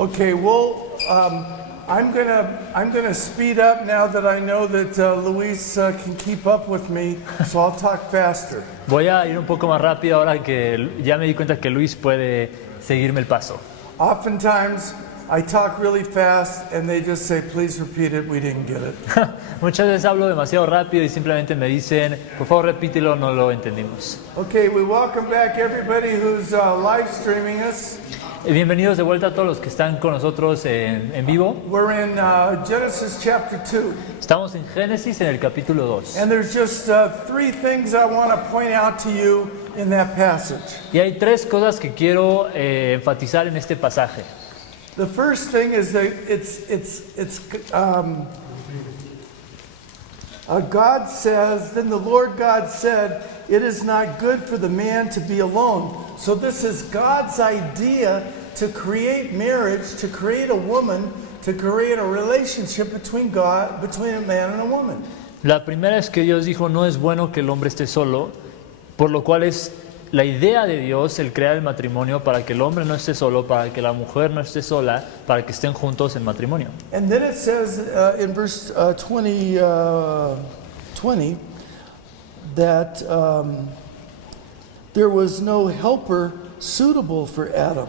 Okay, well, I'm gonna speed up now that I know that Luis can keep up with me, so I'll talk faster. Voy a ir un poco más rápido ahora que ya me di cuenta que Luis puede seguirme el paso. Oftentimes, I talk really fast and they just say, please repeat it, we didn't get it. Muchas veces hablo demasiado rápido y simplemente me dicen, por favor repítelo, no lo entendimos. Okay, we welcome back everybody who's live streaming us. Bienvenidos de vuelta a todos los que están con nosotros en vivo. We're in Genesis chapter 2. Estamos en Génesis en el capítulo 2. And there's just three things I want to point out to you in that passage. Y hay tres cosas que quiero enfatizar en este pasaje. The first thing is that God says, then the Lord God said, it is not good for the man to be alone. So this is God's idea to create marriage, to create a woman, to create a relationship between a man and a woman. La primera es que Dios dijo, no es bueno que el hombre esté solo, por lo cual es la idea de Dios el crear el matrimonio para que el hombre no esté solo, para que la mujer no esté sola, para que estén juntos en matrimonio. And then it says in verse 20 that there was no helper suitable for Adam.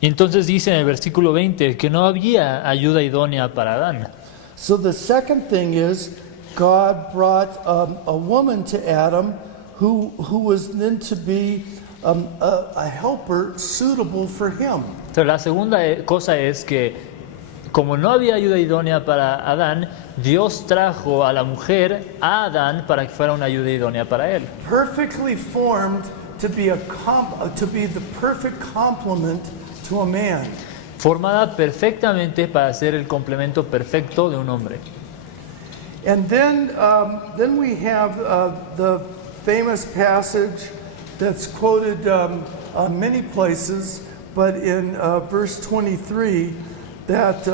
Y entonces dice en el versículo 20 que no había ayuda idónea para Adán. So the second thing is God brought a woman to Adam who was then to be a helper suitable for him. Entonces, la segunda cosa es que como no había ayuda idónea para Adán, Dios trajo a la mujer a Adán para que fuera una ayuda idónea para él. Perfectly formed to be the perfect complement to a man. Formada perfectamente para ser el complemento perfecto de un hombre. And then we have the famous passage that's quoted many places, but in verse 23, that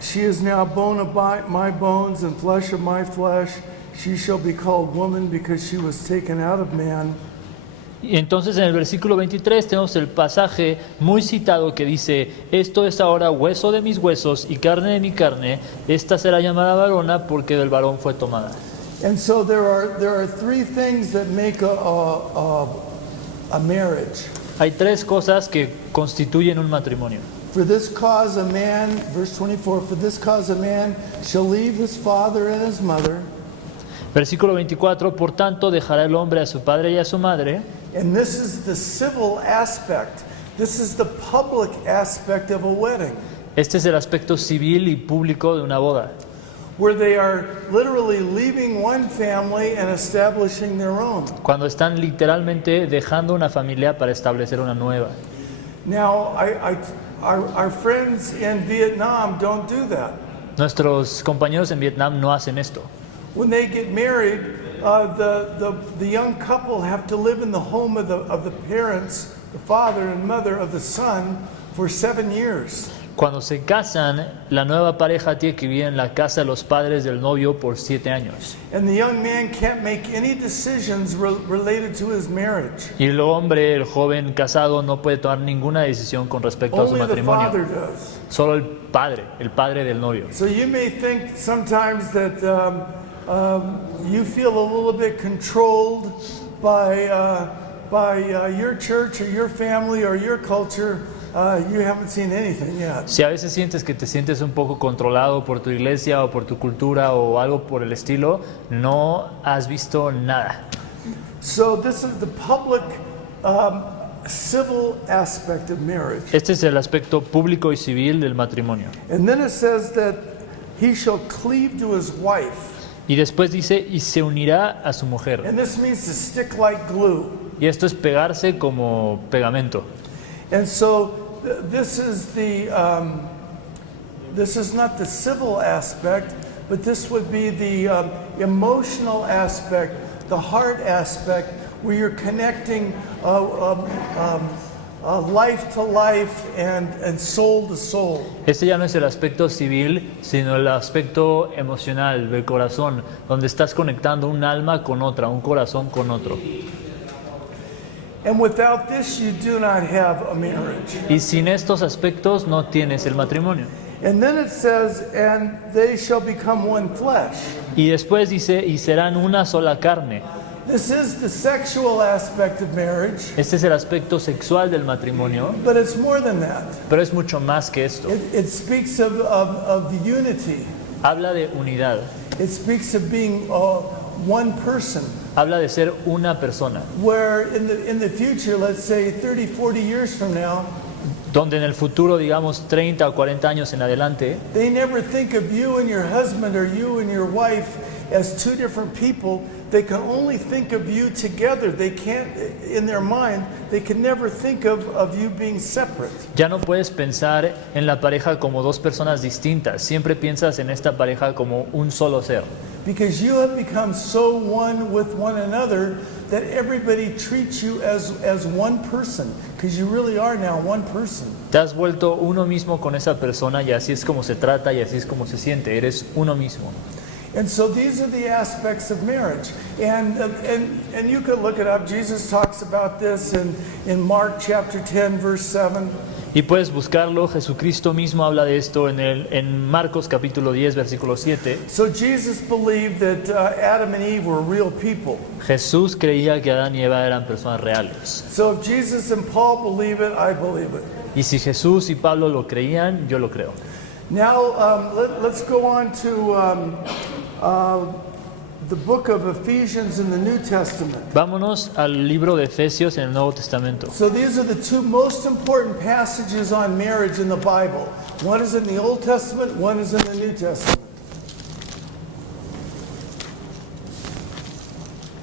she is now bone of my bones and flesh of my flesh. She shall be called woman because she was taken out of man. Y entonces en el versículo 23 tenemos el pasaje muy citado que dice, esto es ahora hueso de mis huesos y carne de mi carne, esta será llamada varona porque del varón fue tomada. And so there are three things that make a marriage. Hay tres cosas que constituyen un matrimonio. For this cause a man, verse 24, for this cause a man shall leave his father and his mother. Versículo 24, por tanto dejará el hombre a su padre y a su madre. And this is the civil aspect. This is the public aspect of a wedding. Este es el aspecto civil y público de una boda, Where they are literally leaving one family and establishing their own. cuando están literalmente dejando una familia para establecer una nueva. Now, our friends in Vietnam don't do that. Nuestros compañeros en Vietnam no hacen esto. When they get married, the young couple have to live in the home of the parents, the father and mother of the son, for 7 years. Cuando se casan, la nueva pareja tiene que vivir en la casa de los padres del novio por 7 años. And the young man can't make any decisions related to his marriage. Y el hombre, el joven casado, no puede tomar ninguna decisión con respecto a su Only the matrimonio. father does. Solo el padre del novio. So you may think sometimes that you feel a little bit controlled by your church or your family or your culture. You haven't seen anything yet. Si a veces sientes que te sientes un poco controlado por tu iglesia o por tu cultura o algo por el estilo, no has visto nada. So this is the public civil aspect of marriage. Este es el aspecto público y civil del matrimonio. And then it says that he shall cleave to his wife. Y después dice, y se unirá a su mujer. And this means to stick like glue. Y esto es pegarse como pegamento. And so this is not the civil aspect, but this would be the emotional aspect, the heart aspect, where you're connecting life to life and soul to soul. Este ya no es el aspecto civil, sino el aspecto emocional, del corazón, donde estás conectando un alma con otra, un corazón con otro. And without this, you do not have a marriage. Y sin estos aspectos no tienes el matrimonio. And then it says, and they shall become one flesh. Y después dice, y serán una sola carne. This is the sexual aspect of marriage, Este es el aspecto sexual del matrimonio, but it's more than that. pero es mucho más que esto. It speaks of the unity. Habla de unidad, It speaks of being one person. habla de ser una persona, Where in the future, let's say 30, 40 years from now, donde en el futuro, digamos 30 o 40 años en adelante, they never think of you and your husband or you and your wife as two different people. They can only think of you together. They can't, in their mind, they can never think of you being separate. ya no puedes pensar en la pareja como dos personas distintas, siempre piensas en esta pareja como un solo ser. Because you have become so one with one another that everybody treats you as one person. Because you really are now one person. Te has vuelto uno mismo con esa persona y así es como se trata y así es como se siente, eres uno mismo. And so these are the aspects of marriage. And you could look it up. Jesus talks about this in Mark chapter 10, verse 7. Y puedes buscarlo, Jesucristo mismo habla de esto en Marcos capítulo 10, versículo 7. So Jesus believed that Adam and Eve were real people. Jesús creía que Adán y Eva eran personas reales. So if Jesus and Paul believe it, I believe it. Y si Jesús y Pablo lo creían, yo lo creo. Now let's go on to the book of Ephesians in the New Testament. Vámonos al libro de Efesios en el Nuevo Testamento. So these are the two most important passages on marriage in the Bible. One is in the Old Testament, one is in the New Testament.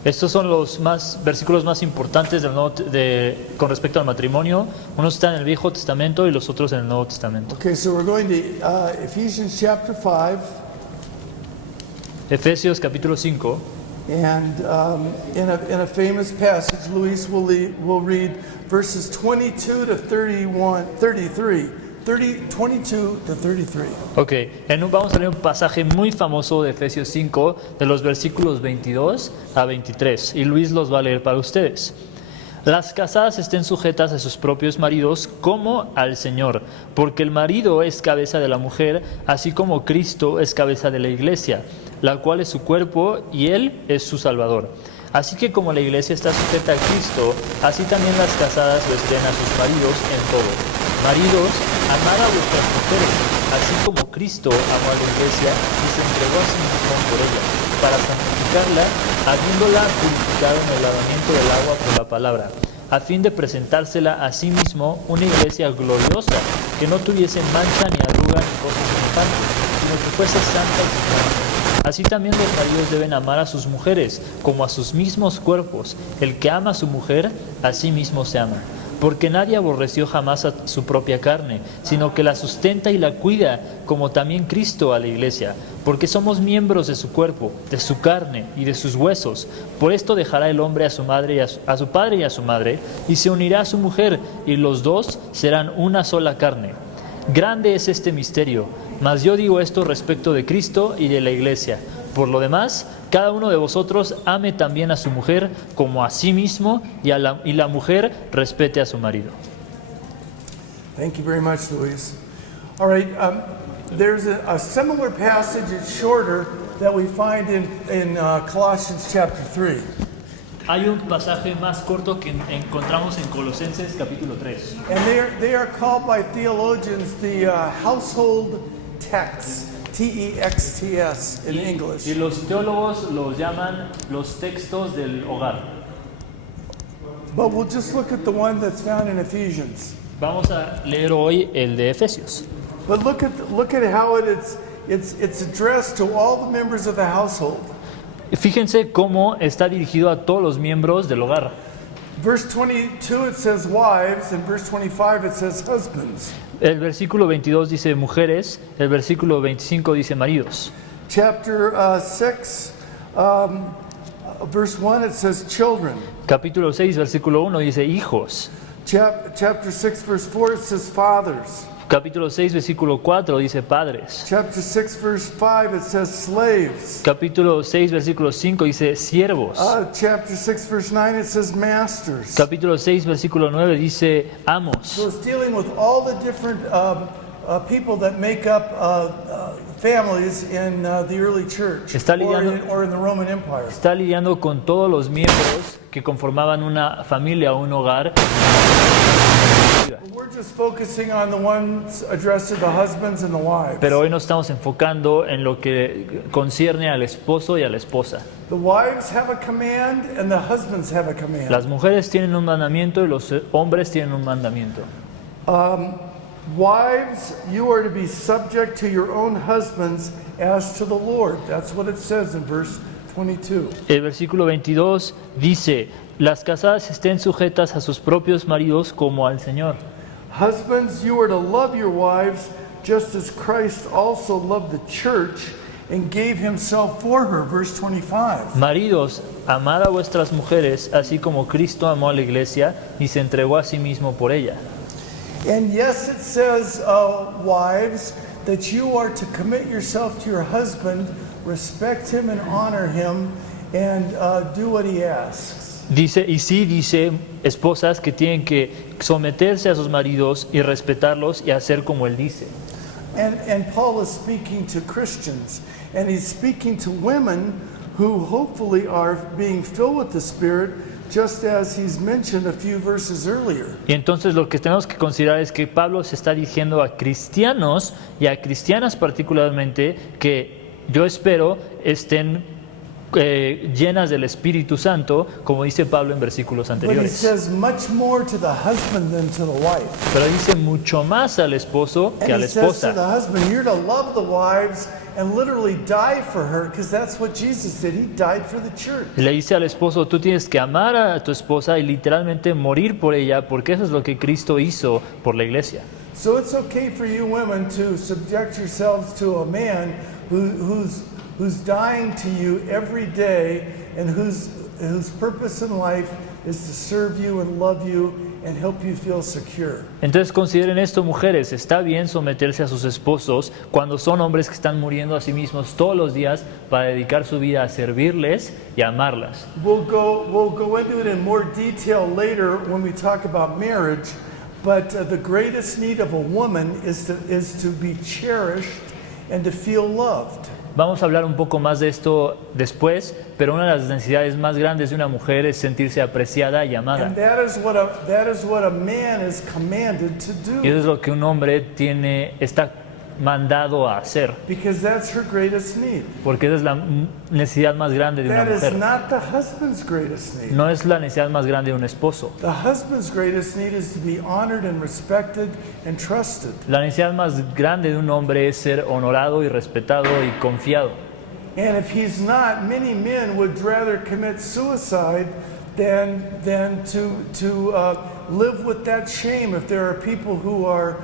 Estos son los versículos más importantes con respecto al matrimonio. Unos están en el Viejo Testamento y los otros en el Nuevo Testamento. Okay, so we're going to Ephesians chapter 5. Efesios capítulo 5. And in a famous passage, Luis will read verses 22 to 33. 22 to 33. Ok, vamos a leer un pasaje muy famoso de Efesios 5, de los versículos 22 a 23, y Luis los va a leer para ustedes. Las casadas estén sujetas a sus propios maridos como al Señor, porque el marido es cabeza de la mujer, así como Cristo es cabeza de la iglesia, la cual es su cuerpo y Él es su Salvador. Así que como la iglesia está sujeta a Cristo, así también las casadas lo estén a sus maridos en todo. Maridos, amad a vuestras mujeres, así como Cristo amó a la iglesia y se entregó a sí mismo por ella, para santificarla, habiéndola purificado en el lavamiento del agua por la palabra, a fin de presentársela a sí mismo una iglesia gloriosa, que no tuviese mancha ni arruga ni cosas semejantes, sino que fuese santa y sin mancha. Así también los maridos deben amar a sus mujeres como a sus mismos cuerpos. El que ama a su mujer, a sí mismo se ama. Porque nadie aborreció jamás a su propia carne, sino que la sustenta y la cuida, como también Cristo a la iglesia. Porque somos miembros de su cuerpo, de su carne y de sus huesos. Por esto dejará el hombre a su madre a su padre y a su madre, y se unirá a su mujer, y los dos serán una sola carne. Grande es este misterio, mas yo digo esto respecto de Cristo y de la iglesia. Por lo demás, cada uno de vosotros ame también a su mujer como a sí mismo, y la mujer respete a su marido. Thank you very much, Luis. All right, there's a similar passage, it's shorter, that we find in Colossians chapter 3. Hay un pasaje más corto que encontramos en Colosenses capítulo 3. And they are called by theologians the household texts, T-E-X-T-S in English. Y los teólogos los llaman los textos del hogar. But we'll just look at the one that's found in Ephesians. Vamos a leer hoy el de Efesios. But look at how it's addressed to all the members of the household. Fíjense cómo está dirigido a todos los miembros del hogar. Verse 22 it says wives, and verse 25 it says husbands. El versículo 22 dice mujeres, el versículo 25 dice maridos. Chapter 6, verse 1 it says children. Capítulo 6, versículo 1 dice hijos. Chapter 6, verse 4 it says fathers. Capítulo 6, versículo 4 dice padres. Chapter 6, verse 5, it says slaves. Capítulo 6, versículo 5 dice siervos. Chapter 6, verse 9, it says masters. Capítulo 6, versículo 9 dice amos. So it's dealing with all the different people that make up families in the early church Está lidiando- or in the Roman Empire. Está lidiando con todos los miembros que conformaban una familia o un hogar. We're just focusing on the ones addressed to the husbands and the wives. Pero hoy nos estamos enfocando en lo que concierne al esposo y a la esposa. The wives have a command and the husbands have a command. Las mujeres tienen un mandamiento y los hombres tienen un mandamiento. Wives, you are to be subject to your own husbands as to the Lord. That's what it says in verse 22. El versículo 22 dice, las casadas estén sujetas a sus propios maridos como al Señor. Husbands, you are to love your wives just as Christ also loved the church and gave himself for her. Verse 25. Maridos, amad a vuestras mujeres, así como Cristo amó a la iglesia y se entregó a sí mismo por ella. And yes, it says, wives, that you are to commit yourself to your husband, respect him and honor him, and do what he asks. Dice, y sí dice, esposas que tienen que someterse a sus maridos y respetarlos y hacer como él dice. And Paul is speaking to Christians, and he's speaking to women who hopefully are being filled with the Spirit, just as he's mentioned a few verses earlier. Y entonces lo que tenemos que considerar es que Pablo se está dirigiendo a cristianos y a cristianas particularmente que yo espero estén llenas del Espíritu Santo, como dice Pablo en versículos But he anteriores. says much more to the husband than to the wife. Pero dice mucho más al esposo que a And la he says to esposa. the husband, you're to love the wives and literally die for her, because that's what Jesus did. He died for the church. Le dice al esposo, tú tienes que amar a tu esposa y literalmente morir por ella, porque eso es lo que Cristo hizo por la iglesia. So it's okay for you women to subject yourselves to a man who's dying to you every day and whose purpose in life is to serve you and love you and help you feel secure. Entonces consideren esto, mujeres, está bien someterse a sus esposos cuando son hombres que están muriendo a sí mismos todos los días para dedicar su vida a servirles y a amarlas. We'll go into it in more detail later when we talk about marriage, but the greatest need of a woman is to be cherished and to feel loved. Vamos a hablar un poco más de esto después, pero una de las necesidades más grandes de una mujer es sentirse apreciada y amada. And that is what a man is commanded to Y eso do, es lo que un hombre está mandado a hacer, because that's her greatest need. porque esa es la necesidad más grande de una That is mujer. not the husband's greatest need. No es la necesidad más grande de un esposo. The husband's greatest need is to be honored and respected and trusted. La necesidad más grande de un hombre es ser honorado y respetado y confiado. And if he's not, many men would rather commit suicide than to live with that shame if there are people who are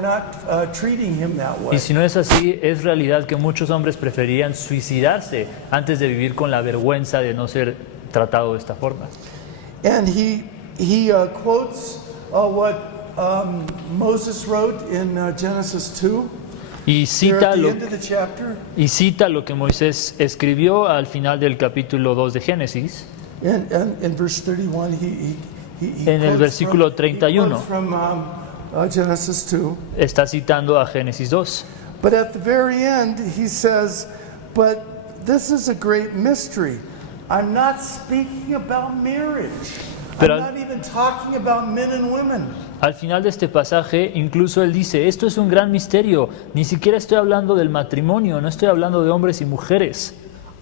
not treating him that way. Y si no es así, es realidad que muchos hombres preferían suicidarse antes de vivir con la vergüenza de no ser tratado de esta forma. And he quotes what Moses wrote in Genesis 2. Y Here cita, at the lo, end of the chapter, y cita lo que Moisés escribió al final del capítulo 2 de Génesis. and in verse 31, he En el quotes versículo from, 31. he quotes from Genesis 2. Está citando a Génesis 2. But at the very end, he says, but this is a great mystery. I'm not speaking about marriage. Pero- I'm not even talking about men and women. Al final de este pasaje, incluso él dice, esto es un gran misterio, ni siquiera estoy hablando del matrimonio, no estoy hablando de hombres y mujeres,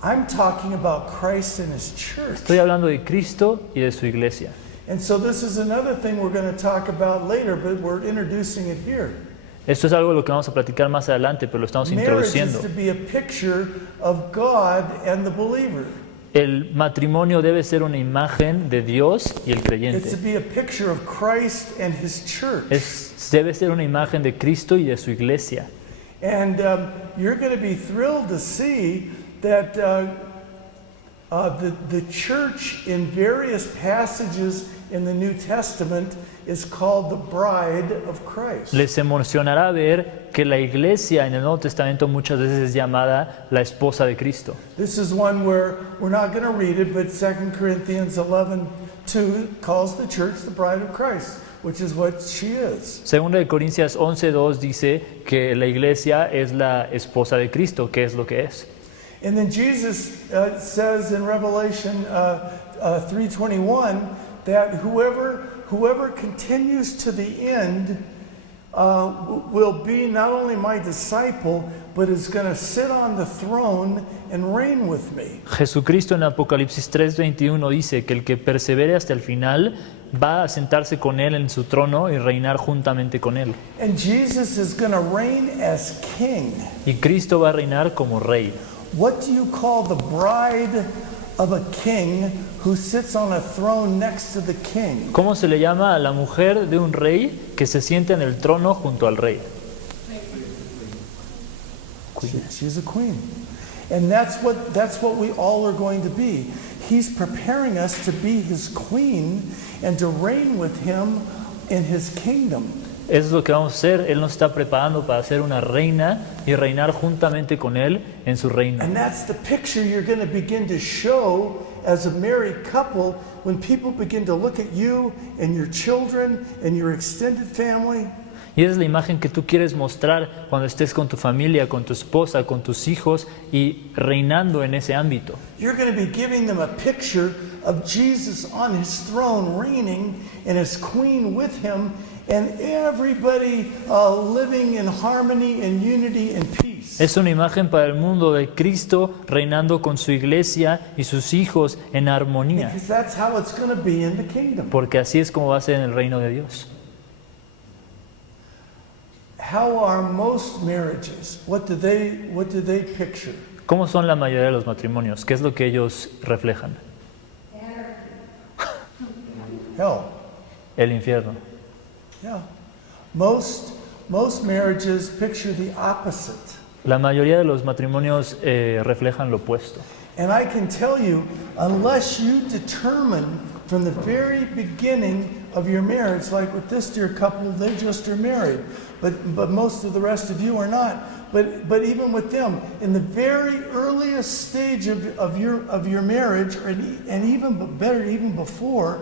I'm talking about Christ and his church. estoy hablando de Cristo y de su iglesia. And so this is another thing we're going to talk about later, but we're introducing it here. Esto es algo de lo que vamos a platicar más adelante, pero lo estamos Marriage is introduciendo. to be a picture of God and the believer. El matrimonio debe ser una imagen de Dios y el It's to creyente. be a picture of Christ and his church. Debe ser una imagen de Cristo y de su iglesia. And you're going to be thrilled to see that The church in various passages in the New Testament is called the bride of Christ. Les emocionará ver que la iglesia en el Nuevo Testamento muchas veces es llamada la esposa de Cristo. This is one where we're not going to read it, but 2 Corinthians 11:2 calls the church the bride of Christ, which is what she is. Segunda de Corintios 11:2 dice que la iglesia es la esposa de Cristo, que es lo que es. And then Jesus says in Revelation 3:21 that whoever continues to the end will be not only my disciple, but is going to sit on the throne and reign with me. Jesucristo en Apocalipsis 3:21 dice que el que persevere hasta el final va a sentarse con él en su trono y reinar juntamente con él. And Jesus is going to reign as king. Y Cristo va a reinar como rey. What do you call the bride of a king who sits on a throne next to the king? ¿Cómo se le llama a la mujer de un rey que se sienta en el trono junto al rey? She's a queen. And that's what we all are going to be. He's preparing us to be his queen and to reign with him in his kingdom. Eso es lo que vamos a hacer. Él nos está preparando para ser una reina y reinar juntamente con él en su reino. And that's the picture you're going to begin to show as a married couple when people begin to look at you and your children and your extended family. Y esa es la imagen que tú quieres mostrar cuando estés con tu familia, con tu esposa, con tus hijos y reinando en ese ámbito. You're going to be giving them a picture of Jesus on his throne reigning and his queen with him and everybody living in harmony and unity and peace. Es una imagen para el mundo de Cristo reinando con su iglesia y sus hijos en armonía, Because that's how it's going to be in the kingdom. porque así es como va a ser en el reino de Dios. How are most marriages? What do they picture? ¿Cómo son la mayoría de los matrimonios? ¿Qué es lo que ellos reflejan? Hell. El infierno. Yeah. Most marriages picture the opposite. La mayoría de los matrimonios reflejan lo opuesto. And I can tell you, unless you determine from the very beginning of your marriage, like with this dear couple, they just are married, but most of the rest of you are not. But even with them, in the very earliest stage of your marriage, and even better, even before,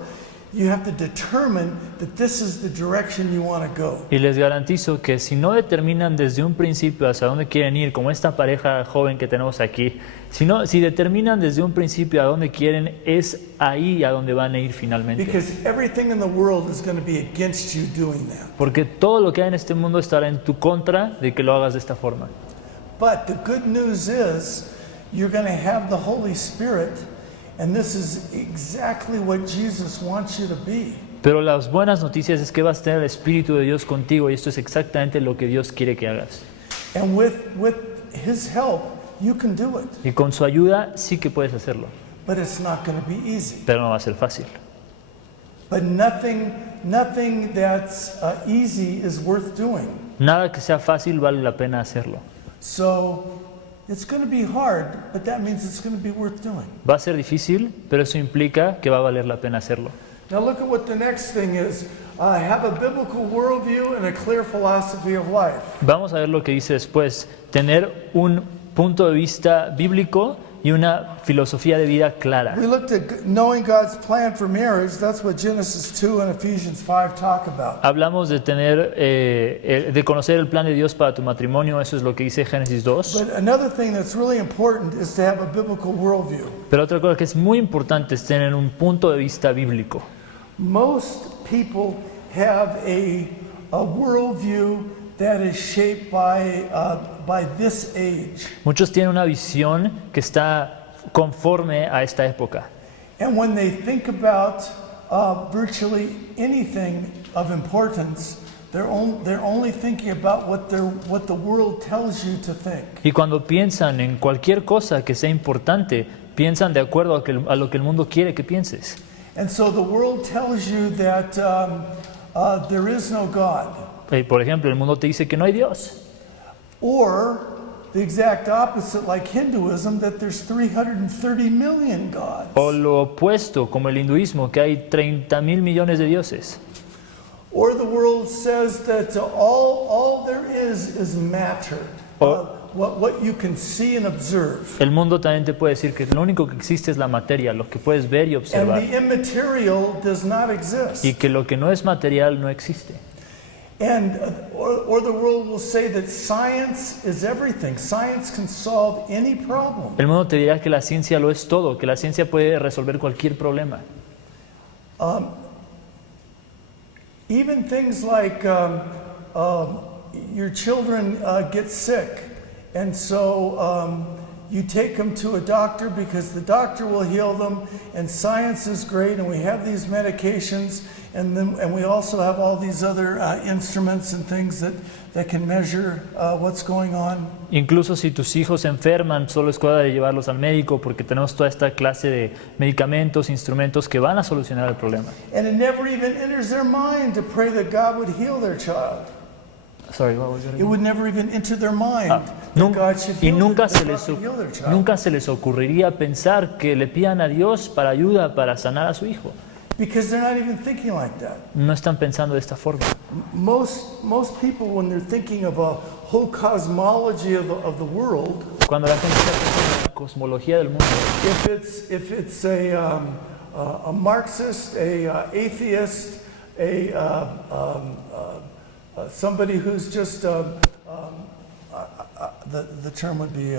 you have to determine that this is the direction you want to go. Y les garantizo que si no determinan desde un principio hacia dónde quieren ir, como esta pareja joven que tenemos aquí, si determinan desde un principio a dónde quieren, es ahí a donde van a ir finalmente. Because everything in the world is going to be against you doing that. Porque todo lo que hay en este mundo estará en tu contra de que lo hagas de esta forma. But the good news is you're going to have the Holy Spirit, and this is exactly what Jesus wants you to be. Pero las buenas noticias es que vas a tener el Espíritu de Dios contigo y esto es exactamente lo que Dios quiere que hagas. And with his help, you can do it. Y con su ayuda sí que puedes hacerlo, But it's not going to be easy. pero no va a ser fácil. But nothing that's easy is worth doing. Nada que sea fácil vale la pena hacerlo. So it's going to be hard, but that means it's going to be worth doing. Va a ser difícil, pero eso implica que va a valer la pena hacerlo. Now look at what the next thing is. Have a biblical worldview and a clear philosophy of life. Vamos a ver lo que dice después. Tener un punto de vista bíblico y una filosofía de vida clara. We looked at knowing God's plan for marriage. That's what Genesis 2 and Ephesians 5 talk about. Hablamos de de conocer el plan de Dios para tu matrimonio, eso es lo que dice Génesis 2. But another thing that's really important is to have a biblical worldview. Pero otra cosa que es muy importante es tener un punto de vista bíblico. Most people have a worldview that is shaped by this age. Muchos tienen una visión que está conforme a esta época. And when they think about virtually anything of importance, they're only thinking about what the world tells you to think. Y cuando piensan en cualquier cosa que sea importante, piensan de acuerdo a lo que el mundo quiere que pienses. And so the world tells you that there is no God. Por ejemplo, el mundo te dice que no hay Dios. Or the exact opposite, like Hinduism, that there's 330 million gods. O lo opuesto, como el hinduismo, que hay 30.000 millones de dioses. Or the world says that all there is matter, what you can see and observe. El mundo también te puede decir que lo único que existe es la materia, lo que puedes ver y And observar, the immaterial does not exist. y que lo que no es material no existe. And or the world will say that science is everything. Science can solve any problem. El mundo te dirá que la ciencia lo es todo, que la ciencia puede resolver cualquier problema. Even things like your children get sick, and so you take them to a doctor because the doctor will heal them, and science is great, and we have these medications, and we also have all these other instruments and things that can measure what's going on. Incluso si tus hijos se enferman, solo es cosa de llevarlos al médico porque tenemos toda esta clase de medicamentos, instrumentos que van a solucionar el problema. And it never even enters their mind to pray that God would heal their child. Sorry, what was it It again? would never even enter their mind that God should Y heal, nunca that se, God les, should heal their child. nunca se les ocurriría pensar que le pidan a Dios para ayuda para sanar a su hijo. Because they're not even thinking like that. No están pensando de esta forma. Most people, when they're thinking of a whole cosmology of the world, Cuando la gente está pensando en la cosmología del mundo, if it's a Marxist, atheist, somebody who's just the term would be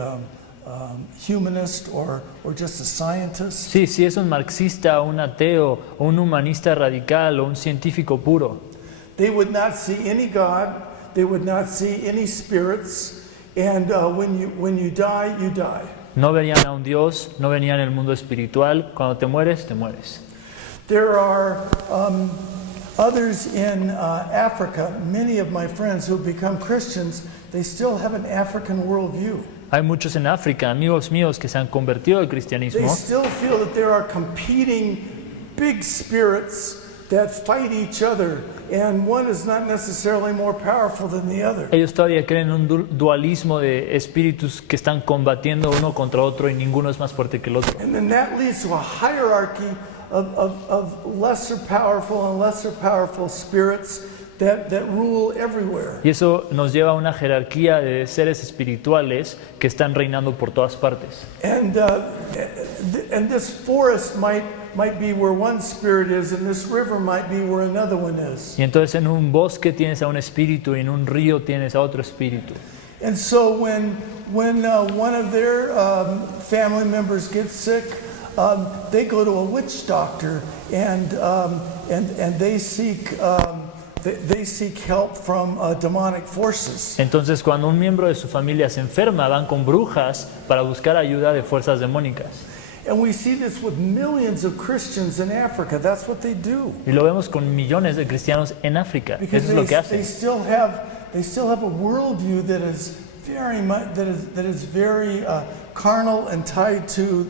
humanist or just a scientist. sí, si es un marxista, un ateo, o un humanista radical, o un científico puro, They would not see any God. They would not see any spirits. And when you die, you die. no verían a un Dios, no verían el mundo espiritual. Cuando te mueres, te mueres. There are others in Africa, many of my friends who have become Christians, they still have an African worldview. Hay muchos en África, amigos míos, que se han convertido al They cristianismo still feel that there are competing big spirits that fight each other, and one is not necessarily more powerful than the other. Ellos todavía creen en un dualismo de espíritus que están combatiendo uno contra otro y ninguno es más fuerte que el otro. And then that leads to a hierarchy of lesser powerful spirits that rule everywhere. Y eso nos lleva a una jerarquía de seres espirituales que están reinando por todas partes. And this forest might be where one spirit is, and this river might be where another one is. Y entonces en un bosque tienes a un espíritu y en un río tienes a otro espíritu. And so when one of their family members gets sick, they go to a witch doctor and they seek help from demonic forces. Entonces cuando un miembro de su familia se enferma, van con brujas para buscar ayuda de fuerzas demónicas. And we see this with millions of Christians in Africa. That's what they do. Y lo vemos con millones de cristianos en África. Because Eso es lo que they hacen. still have a worldview that is very much that is very carnal and tied to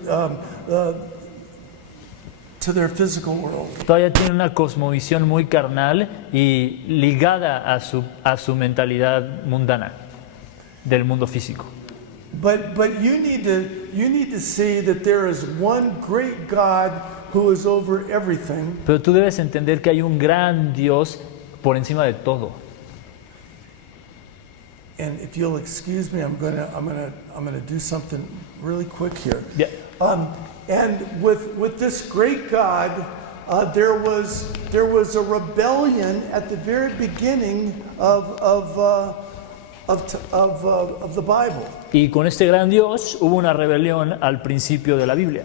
their physical world. Todavía tienen una cosmovisión muy carnal y ligada a su mentalidad mundana del mundo físico. But you need to see that there is one great God who is over everything. Pero tú debes entender que hay un gran Dios por encima de todo. And if you'll excuse me, I'm gonna do something really quick here. Ya- And with this great God, there was a rebellion at the very beginning of the Bible. Y con este gran Dios hubo una rebelión al principio de la Biblia.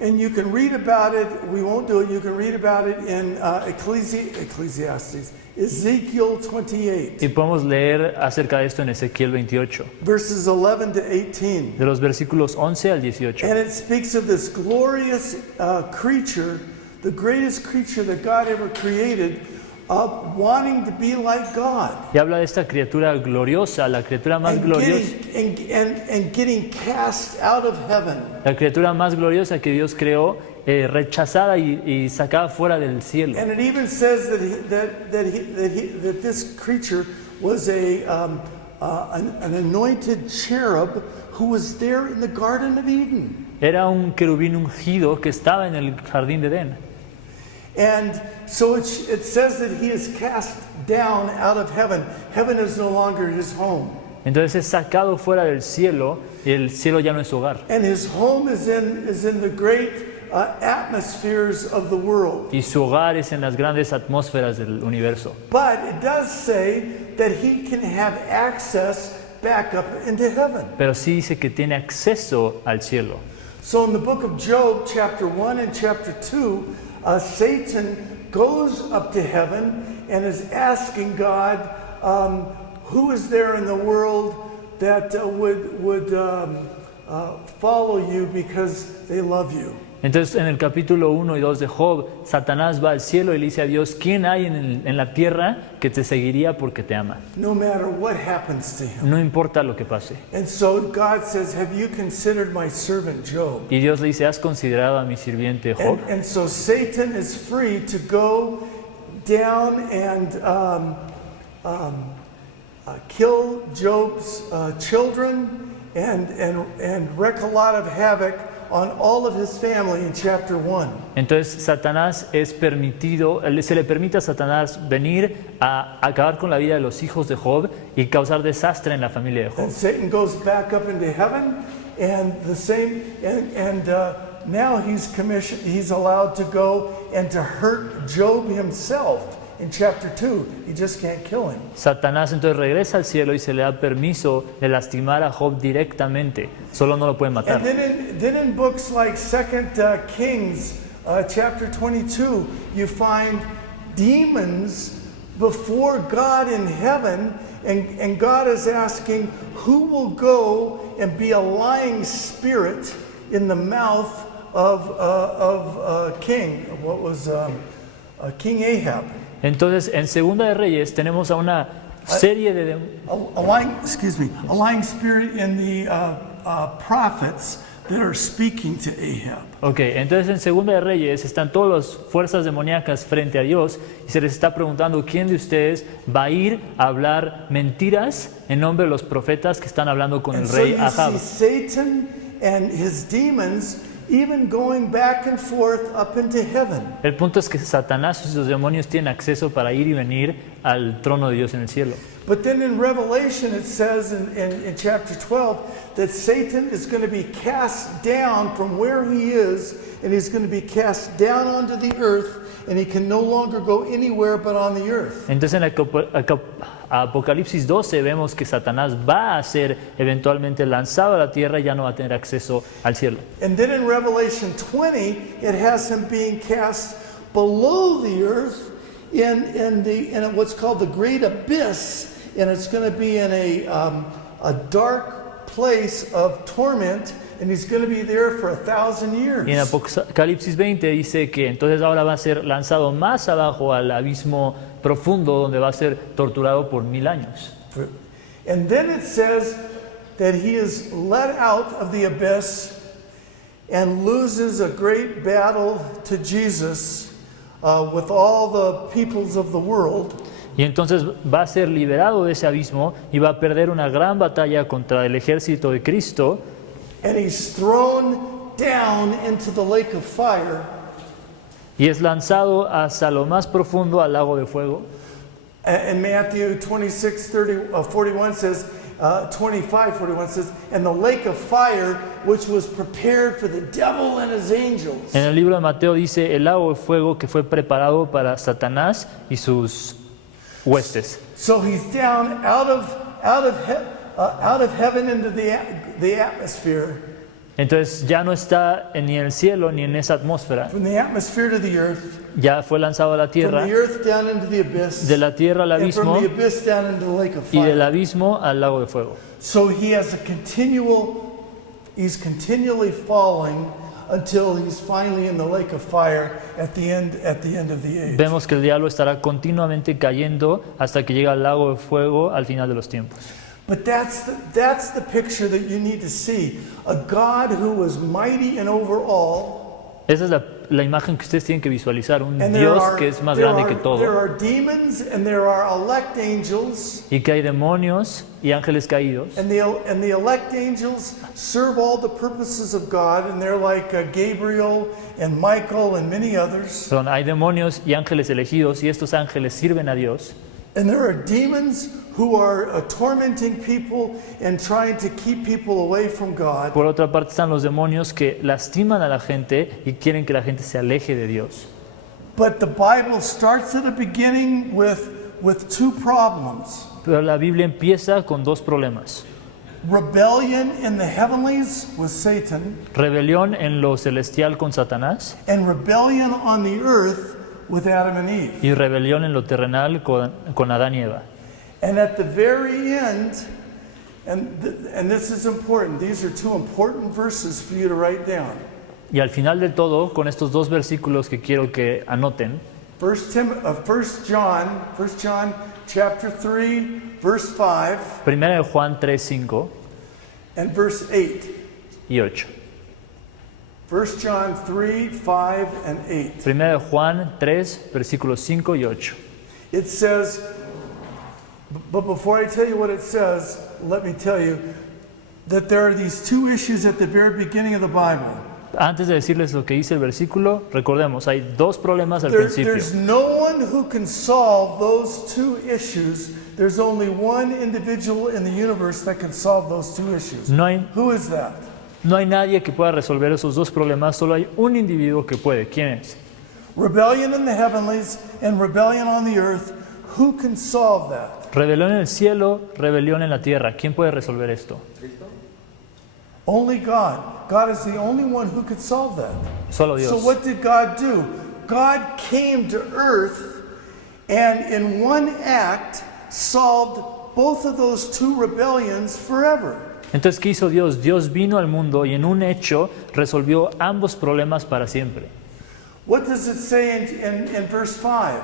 And you can read about it. We won't do it. You can read about it in Ecclesiastes, Ezekiel 28, Y podemos leer acerca de esto en Ezequiel 28, verses 11 to 18. de los versículos 11 al 18. And it speaks of this glorious creature, the greatest creature that God ever created, wanting to be like God. Y habla de esta criatura gloriosa, la criatura más And gloriosa, getting cast out of heaven. la criatura más gloriosa que Dios creó, rechazada y sacada fuera del cielo. And it even says that this creature was a an anointed cherub who was there in the Garden of Eden. Era un querubín ungido que estaba en el jardín de Edén. And so it says that he is cast down out of heaven. Heaven is no longer his home. Entonces es sacado fuera del cielo y el cielo ya no es su hogar. And his home is in the great atmospheres of the world. Y su hogar es en las grandes atmósferas del universo. But it does say that he can have access back up into heaven. Pero sí dice que tiene acceso al cielo. So in the book of Job, chapter 1 and chapter 2, Satan goes up to heaven and is asking God, who is there in the world that would follow you because they love you? Entonces en el capítulo 1 y 2 de Job, Satanás va al cielo y le dice a Dios, ¿quién hay en la tierra que te seguiría porque te ama? No matter what happens to him. No importa lo que pase. And so God says, have you considered my servant Job? Y Dios le dice, ¿has considerado a mi sirviente Job? And so Satan is free to go down and kill Job's children and wreak a lot of havoc on all of his family in chapter 1. Entonces Satanás es permitido, se le permite a Satanás venir a acabar con la vida de los hijos de Job y causar desastre en la familia de Job. And Satan goes back up into heaven, and the same, now he's allowed to go and to hurt Job himself. In chapter 2, he just can't kill him. Satanás entonces regresa al cielo y se le da permiso de lastimar a Job directamente, solo no lo puede matar. And then in books like 2 Kings, chapter 22, you find demons before God in heaven, and God is asking, who will go and be a lying spirit in the mouth of King? What was King Ahab? Entonces, en Segunda de Reyes tenemos a una serie de a lying spirit in the prophets that are speaking to Ahab. Okay, entonces en Segunda de Reyes están todas las fuerzas demoníacas frente a Dios y se les está preguntando quién de ustedes va a ir a hablar mentiras en nombre de los profetas que están hablando con el rey Ahab. So you see Satan and his demons even going back and forth up into heaven. El punto es que Satanás y sus demonios tienen acceso para ir y venir al trono de Dios en el cielo. But then in Revelation it says in chapter 12 that Satan is going to be cast down from where he is, and he's going to be cast down onto the earth, and he can no longer go anywhere but on the earth. Entonces en Apocalipsis 12 vemos que Satanás va a ser eventualmente lanzado a la tierra y ya no va a tener acceso al cielo. And then in Revelation 20 it has him being cast below the earth in what's called the great abyss, and it's going to be in a dark place of torment, and he's going to be there for 1,000 years. Y en Apocalipsis 20 dice que entonces ahora va a ser lanzado más abajo al abismo profundo donde va a ser torturado por 1000 años. And then it says that he is let out of the abyss and loses a great battle to Jesus with all the peoples of the world. Y entonces va a ser liberado de ese abismo y va a perder una gran batalla contra el ejército de Cristo. And he's thrown down into the lake of fire. Y es lanzado hasta lo más profundo al lago de fuego. And Matthew 41 says, 25:41 says, and the lake of fire which was prepared for the devil and his angels. En el libro de Mateo dice el lago de fuego que fue preparado para Satanás y sus huestes. So he's down out of heaven into the atmosphere. Entonces ya no está ni en el cielo ni en esa atmósfera. From the atmosphere to the earth. Ya fue lanzado a la tierra. From the earth down into the abyss. De la tierra al And abismo. from the abyss down into the lake of Y del fire. abismo al lago de fuego. So he has he's continually falling until he's finally in the lake of fire at the end of the age. Vemos que el diablo estará continuamente cayendo hasta que llega al lago de fuego al final de los tiempos. But that's the picture that you need to see. A God who was mighty and over all. Esa es la imagen que ustedes tienen que visualizar, un And Dios que es más grande que there todo, are demons and there are elect angels. y que hay demonios y ángeles caídos. And the elect angels serve all the purposes of God, and they're like Gabriel and Michael and many others. Hay demonios y ángeles elegidos, y estos ángeles sirven a Dios. And there are demons who are tormenting people and trying to keep people away from God. Por otra parte están los demonios que lastiman a la gente y quieren que la gente se aleje de Dios. But the Bible starts at the beginning with two problems. Pero la Biblia empieza con dos problemas. Rebellion in the heavenlies with Satan, Rebelión en lo celestial con Satanás and rebellion on the earth with Adam and Eve. y rebelión en lo terrenal con Adán y Eva. And at the very end, and this is important, these are two important verses for you to write down. Y al final de todo, con estos dos versículos que quiero que anoten, 1 John chapter 3, verse 5, 1 de Juan 3, 5 and verse 8. y 8. 1 John 3, 5, and 8. 1 de Juan 3, versículos 5 y 8. It says, but before I tell you what it says, let me tell you that there are these two issues at the very beginning of the Bible. Antes de decirles lo que dice el versículo, recordemos, hay dos problemas al There's principio. no one who can solve those two issues. There's only one individual in the universe that can solve those two issues. No hay, Who is that? no hay nadie que pueda resolver esos dos problemas, solo hay un individuo que puede. ¿Quién es? Rebellion in the heavenlies and rebellion on the earth. Who can solve that? Rebelión en el cielo, rebelión en la tierra. ¿Quién puede resolver esto? Only God. God is the only one who could solve that. Solo Dios. So what did God do? God came to earth and in one act solved both of those two rebellions forever. Entonces, ¿qué hizo Dios? Dios vino al mundo y en un hecho resolvió ambos problemas para siempre. What does it say in verse 5?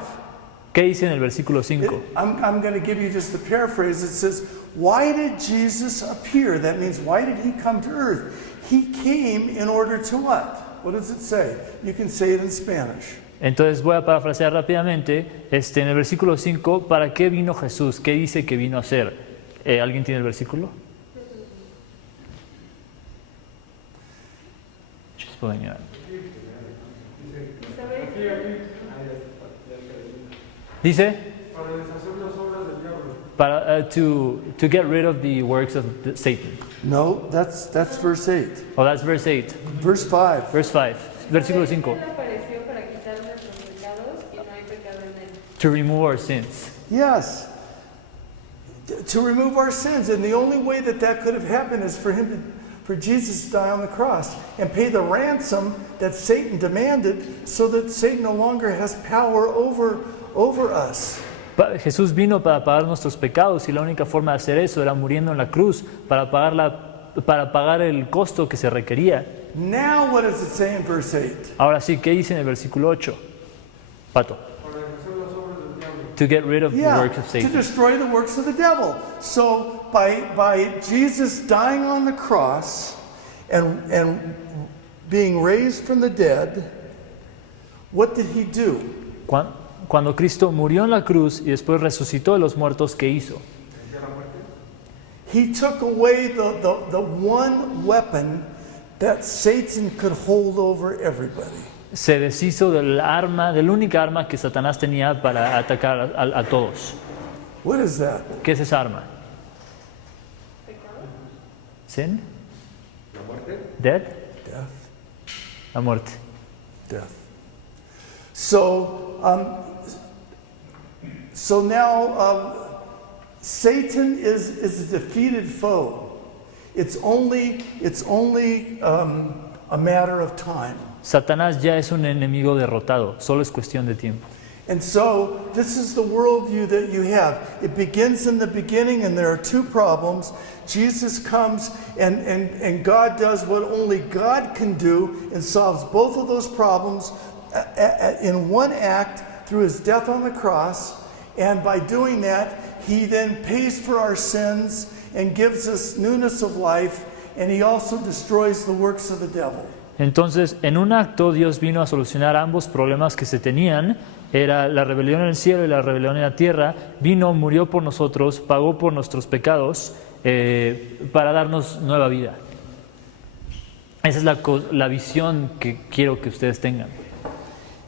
¿Qué dice en el versículo 5? I'm going to give you just the paraphrase. It says, why did Jesus appear? That means, why did he come to earth? He came in order to what? What does it say? You can say it in Spanish. Entonces voy a parafrasear rápidamente. En el versículo 5, ¿para qué vino Jesús? ¿Qué dice que vino a hacer? ¿Alguien tiene el versículo? Chispo de ñar. Dice to get rid of the works of Satan. No, that's verse 8. Oh, that's verse 8. Verse 5. Verse 5. Versículo 5. Apareció para quitar nuestros pecados y no hay pecado en él. To remove our sins. Yes. To remove our sins. And the only way that could have happened is for Jesus to die on the cross and pay the ransom that Satan demanded so that Satan no longer has power over us. Jesús vino para pagar nuestros pecados y la única forma de hacer eso era muriendo en la cruz para pagar el costo que se requería. Now what does it say in verse 8? Ahora sí, ¿qué dice en el versículo 8? Pato. To get rid of the works of to Satan. destroy the works of the devil. So by Jesus dying on the cross and being raised from the dead, what did he do? Cuando Cristo murió en la cruz y después resucitó de los muertos, ¿qué hizo? He took away the one weapon that Satan could hold over everybody. Se deshizo del única arma que Satanás tenía para atacar a todos. What is that? ¿Qué es esa arma? ¿Sin? ¿La muerte? ¿Death? Death. La muerte. Death. So now Satan is a defeated foe. It's only a matter of time. Satanás ya es un enemigo derrotado, solo es cuestión de tiempo. And so this is the worldview that you have. It begins in the beginning and there are two problems. Jesus comes and God does what only God can do and solves both of those problems in one act through his death on the cross. And by doing that, he then pays for our sins and gives us newness of life, and he also destroys the works of the devil. Entonces, en un acto, Dios vino a solucionar ambos problemas que se tenían. Era la rebelión en el cielo y la rebelión en la tierra. Vino, murió por nosotros, pagó por nuestros pecados para darnos nueva vida. Esa es la visión que quiero que ustedes tengan.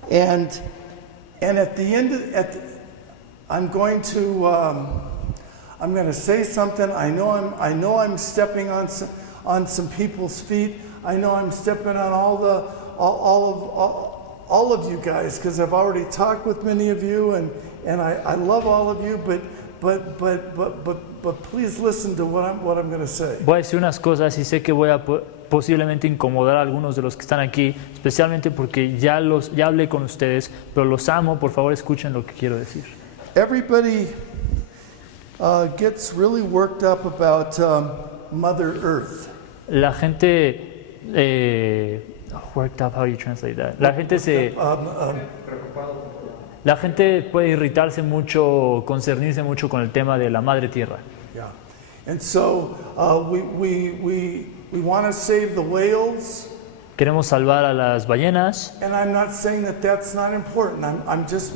And at the end, I'm going to say something. I know I'm stepping on some people's feet. I know I'm stepping on all of you guys, because I've already talked with many of you, and I love all of you. But please listen to what I'm going to say. Voy a decir unas cosas y sé que voy a posiblemente incomodar a algunos de los que están aquí, especialmente porque ya hablé con ustedes, pero los amo. Por favor, escuchen lo que quiero decir. Everybody gets really worked up about Mother Earth. La gente worked up, how do you translate that? La gente puede irritarse mucho, concernirse mucho con el tema de la madre tierra. Yeah, and so we want to save the whales. Queremos salvar a las ballenas. And I'm not saying that that's not important. I'm just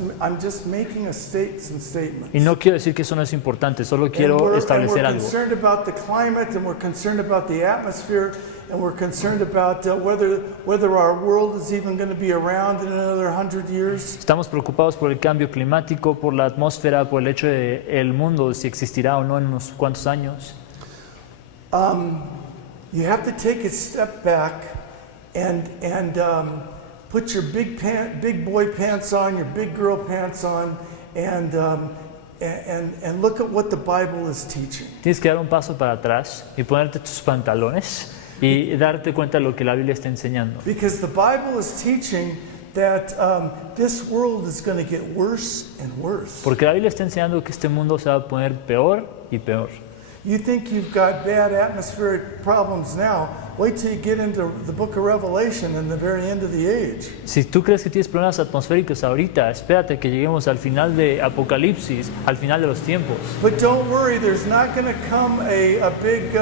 making some statements. Y no quiero decir que eso no es importante, solo quiero establecer algo. We're concerned about the climate, and we're concerned about the atmosphere, and we're concerned about whether our world is even going to be around in another 100 years. Estamos preocupados por el cambio climático, por la atmósfera, por el hecho de el mundo, si existirá o no en unos cuantos años. You have to take a step back and put your big boy pants on, your big girl pants on, and look at what the Bible is teaching. Tienes que dar un paso para atrás y ponerte tus pantalones y darte cuenta de lo que la Biblia está enseñando. Because the Bible is teaching that this world is going to get worse and worse. Porque la Biblia está enseñando que este mundo se va a poner peor y peor. You think you've got bad atmospheric problems now. Wait till you get into the book of Revelation and the very end of the age. Si tú crees que tienes problemas atmosféricos ahorita, espérate que lleguemos al final de Apocalipsis, al final de los tiempos. But don't worry, there's not going to come a big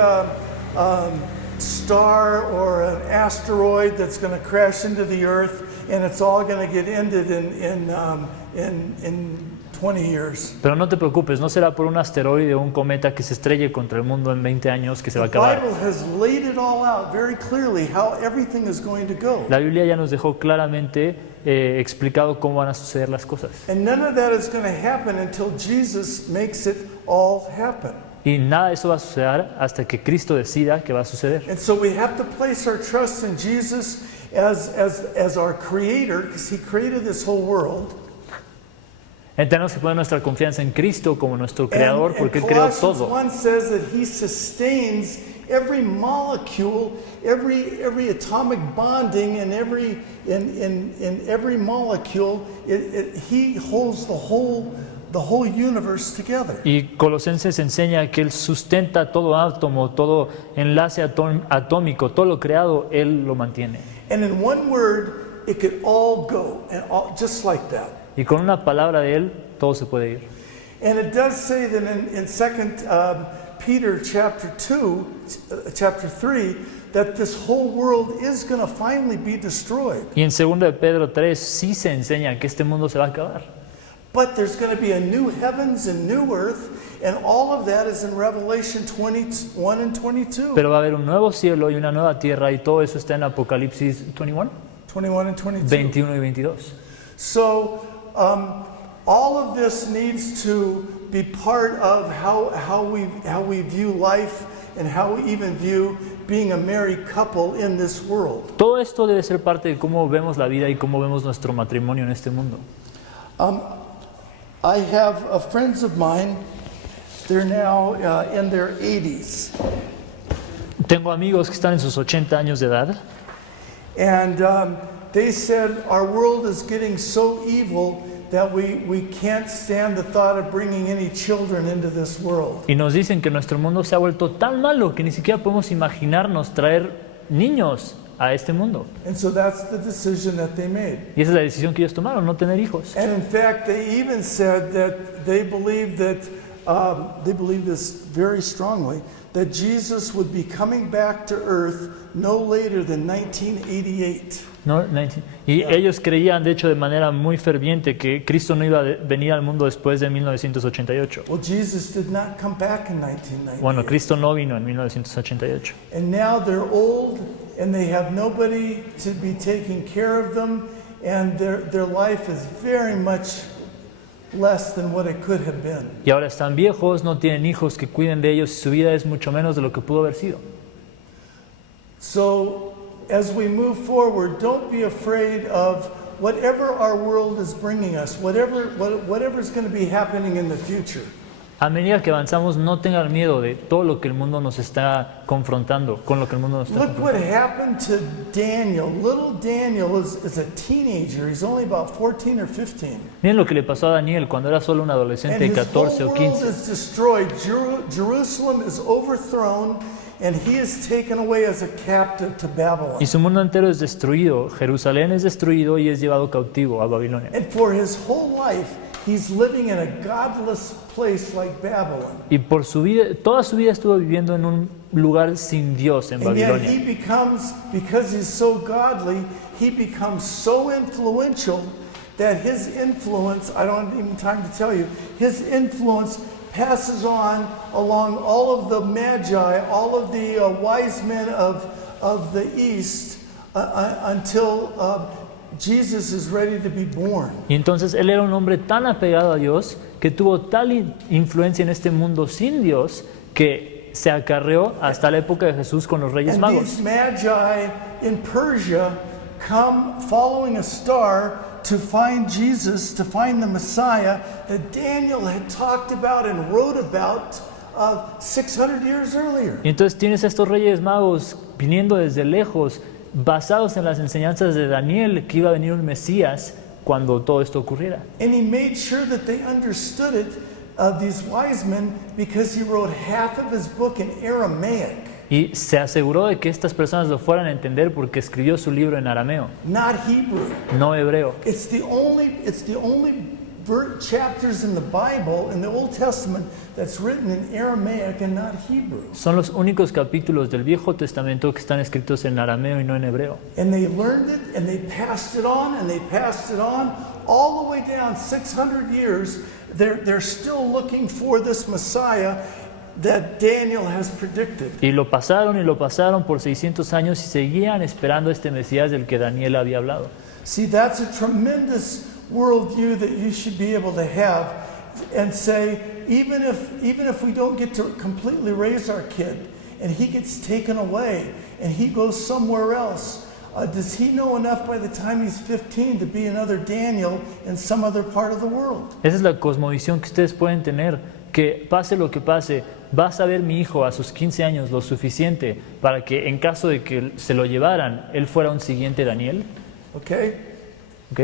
star or an asteroid that's going to crash into the earth, and it's all going to get ended in 20 years. Pero no te preocupes, no será por un asteroide o un cometa que se estrelle contra el mundo en 20 años que se va a The acabar. Bible has laid it all out very clearly how everything is going to go. La Biblia ya nos dejó claramente explicado cómo van a suceder las cosas. And none of that is going to happen until Jesus makes it all happen. Y nada de eso va a suceder hasta que Cristo decida que va a suceder. And so we have to place our trust in Jesus as our creator, because he created this whole world. Tenemos que poner nuestra confianza en Cristo como nuestro creador, And porque Él creó Colossians todo. 1 says that he sustains every molecule, every atomic bonding, and in every molecule, he holds the whole universe together. Y Colosenses enseña que Él sustenta todo átomo, todo enlace atómico, todo lo creado, Él lo mantiene. And in one word, it could all go, and just like that. Y con una palabra de Él, todo se puede ir. And it does say that in 2 Peter chapter 3, that this whole world is going to finally be destroyed. Y en 2 de Pedro 3 sí se enseña que este mundo se va a acabar. But there's going to be a new heavens and new earth, and all of that is in Revelation 21 and 22. Pero va a haber un nuevo cielo y una nueva tierra, y todo eso está en Apocalipsis 21, 21 and 22. 21 y 22. So all of this needs to be part of how we view life, and how we even view being a married couple in this world. Todo esto debe ser parte de cómo vemos la vida y cómo vemos nuestro matrimonio en este mundo. I have friends of mine, they're now in their 80s. Tengo amigos que están en sus 80 años de edad And they said our world is getting so evil that we can't stand the thought of bringing any children into this world. y nos dicen que nuestro mundo se ha vuelto tan malo que ni siquiera podemos imaginarnos traer niños a este mundo. And so that's the decision that they made. Y esa es la decisión que ellos tomaron, no tener hijos. And in fact, they even said that they believe that they believe this very strongly, that Jesus would be coming back to earth no later than 1988. ¿no? Y ellos creían, de hecho, de manera muy ferviente que Cristo no iba a venir al mundo después de 1988. Well, Jesus did not come back in 1998. Bueno, Cristo no vino en 1988. And now they're old and they have nobody to be taking care of them, and their life is very much less than what it could have been. Y ahora están viejos, no tienen hijos que cuiden de ellos y su vida es mucho menos de lo que pudo haber sido. So, as we move forward, don't be afraid of whatever our world is bringing us, whatever's going to be happening in the future. A medida que avanzamos, no tengan miedo de todo lo que el mundo nos está confrontando, con lo que el mundo nos está Look what confrontando. happened to Daniel. Little Daniel is a teenager. He's only about 14 or 15. Miren lo que le pasó a Daniel cuando era solo un adolescente And de his 14 whole o world 15. is destroyed. Jerusalem is overthrown, and he is taken away as a captive to Babylon. Y su mundo entero es destruido, Jerusalén es destruido y es llevado cautivo a Babilonia. And for his whole life, he's living in a godless place like Babylon. Y por su vida, toda su vida estuvo viviendo en un lugar sin Dios en And yet Babilonia. he becomes, because he's so godly, he becomes so influential that his influence, I don't have even time to tell you, his influence passes on along all of the magi, all of the wise men of the East until Jesus is ready to be born. Y entonces él era un hombre tan apegado a Dios que tuvo tal influencia en este mundo sin Dios que se acarreó hasta la época de Jesús con los Reyes And Magos. these magi in Persia come following a star to find Jesus, to find the Messiah that Daniel had talked about and wrote about 600 years earlier. Y entonces tienes a estos Reyes Magos viniendo desde lejos, basados en las enseñanzas de Daniel, que iba a venir un Mesías cuando todo esto ocurriera. And he made sure that they understood it, these wise men, because he wrote half of his book in Aramaic, Y se aseguró de que estas personas lo fueran a entender porque escribió su libro en arameo, not Hebrew. no hebreo. It's the only chapters in the Bible, in the Old Testament, that's written in Aramaic and not Hebrew. Son los únicos capítulos del Viejo Testamento que están escritos en arameo y no en hebreo. And they learned it and they passed it on and they passed it on all the way down 600 years. They're still looking for this Messiah that Daniel has predicted. Y lo pasaron por 600 años y seguían esperando a este Mesías del que Daniel había hablado. See, that's a tremendous worldview that you should be able to have and say, even if we don't get to completely raise our kid and he gets taken away and he goes somewhere else, does he know enough by the time he's 15 to be another Daniel in some other part of the world? Esa es la cosmovisión que ustedes pueden tener, que pase lo que pase, va a saber mi hijo a sus 15 años lo suficiente para que en caso de que se lo llevaran, él fuera un siguiente Daniel. Okay? ¿Ok?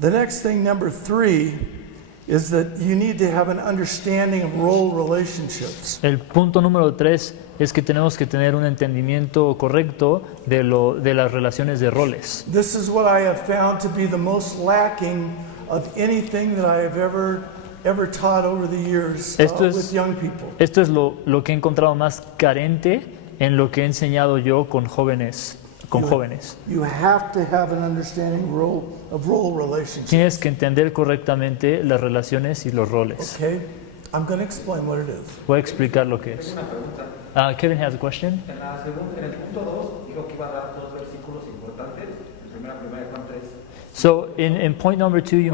The next thing, number 3, is that you need to have an understanding of role relationships. El punto número 3 es que tenemos que tener un entendimiento correcto de las relaciones de roles. This is what I have found to be the most lacking of anything that I have ever taught over the years Esto es- with young people. Esto es lo que he encontrado más carente en lo que he enseñado yo con jóvenes. You have to have an understanding of role relationships. Tienes que entender correctamente las relaciones y los roles. Okay? I'm going to explain what it is. Voy a explicar lo que es. Una pregunta. Kevin has a question. En el punto 2 dijo que iba a dar dos versículos importantes. En primera de Juan 3. So in point number 2, you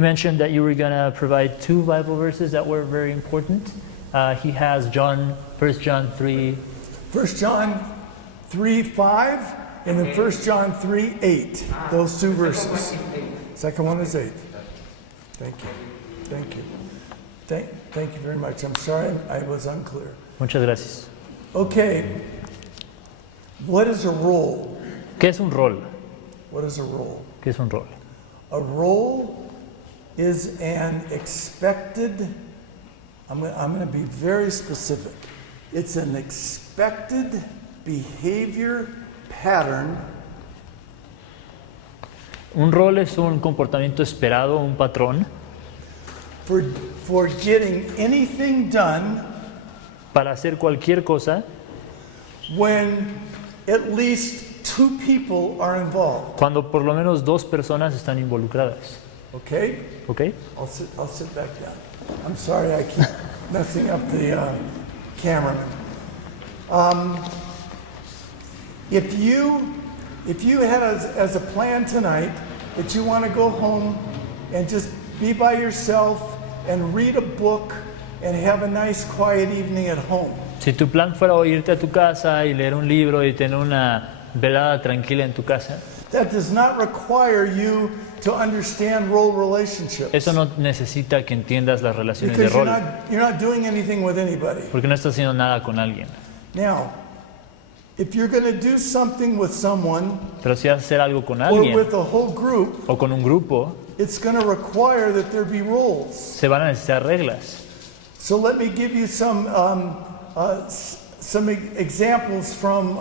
mentioned that you were going to provide 2 Bible verses that were very important. He has 1 John 3. 1 John 3:5 and then 1 John 3:8. Those 2 verses. Second one is 8. Thank you. Thank you. Thank you very much. I'm sorry I was unclear. Muchas gracias. Okay. What is a role? ¿Qué es un rol? What is a role? ¿Qué es un rol? A role is an expected, I'm going to be very specific. It's an expected behavior pattern Un rol es un comportamiento esperado, un patrón, for, for getting anything done para hacer cualquier cosa when at least 2 people are involved. cuando por lo menos 2 personas están involucradas. Okay? ¿Ok? I'll sit back down. I'm sorry I keep messing up the cameraman. If you had as a plan tonight that you want to go home and just be by yourself and read a book and have a nice quiet evening at home, Si tu plan fuera irte a tu casa y leer un libro y tener una velada tranquila en tu casa, that does not require you to understand role relationships. eso no necesita que entiendas las relaciones de Because rol, you're not doing anything with anybody. porque no estás haciendo nada con alguien. Now, if you're going to do something with someone Pero si vas a hacer algo con or alguien with a whole group, o con un grupo, it's going to require that there be roles. se van a necesitar reglas. So let me give you some examples from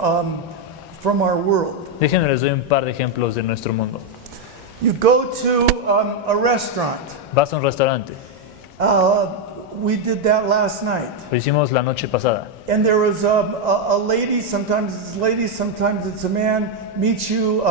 our world. Déjenme les doy un par de ejemplos de nuestro mundo. You go to a restaurant. Vas a un restaurante, We did that last night. lo hicimos la noche pasada, And there was a lady, sometimes it's a lady, sometimes it's a man, meet you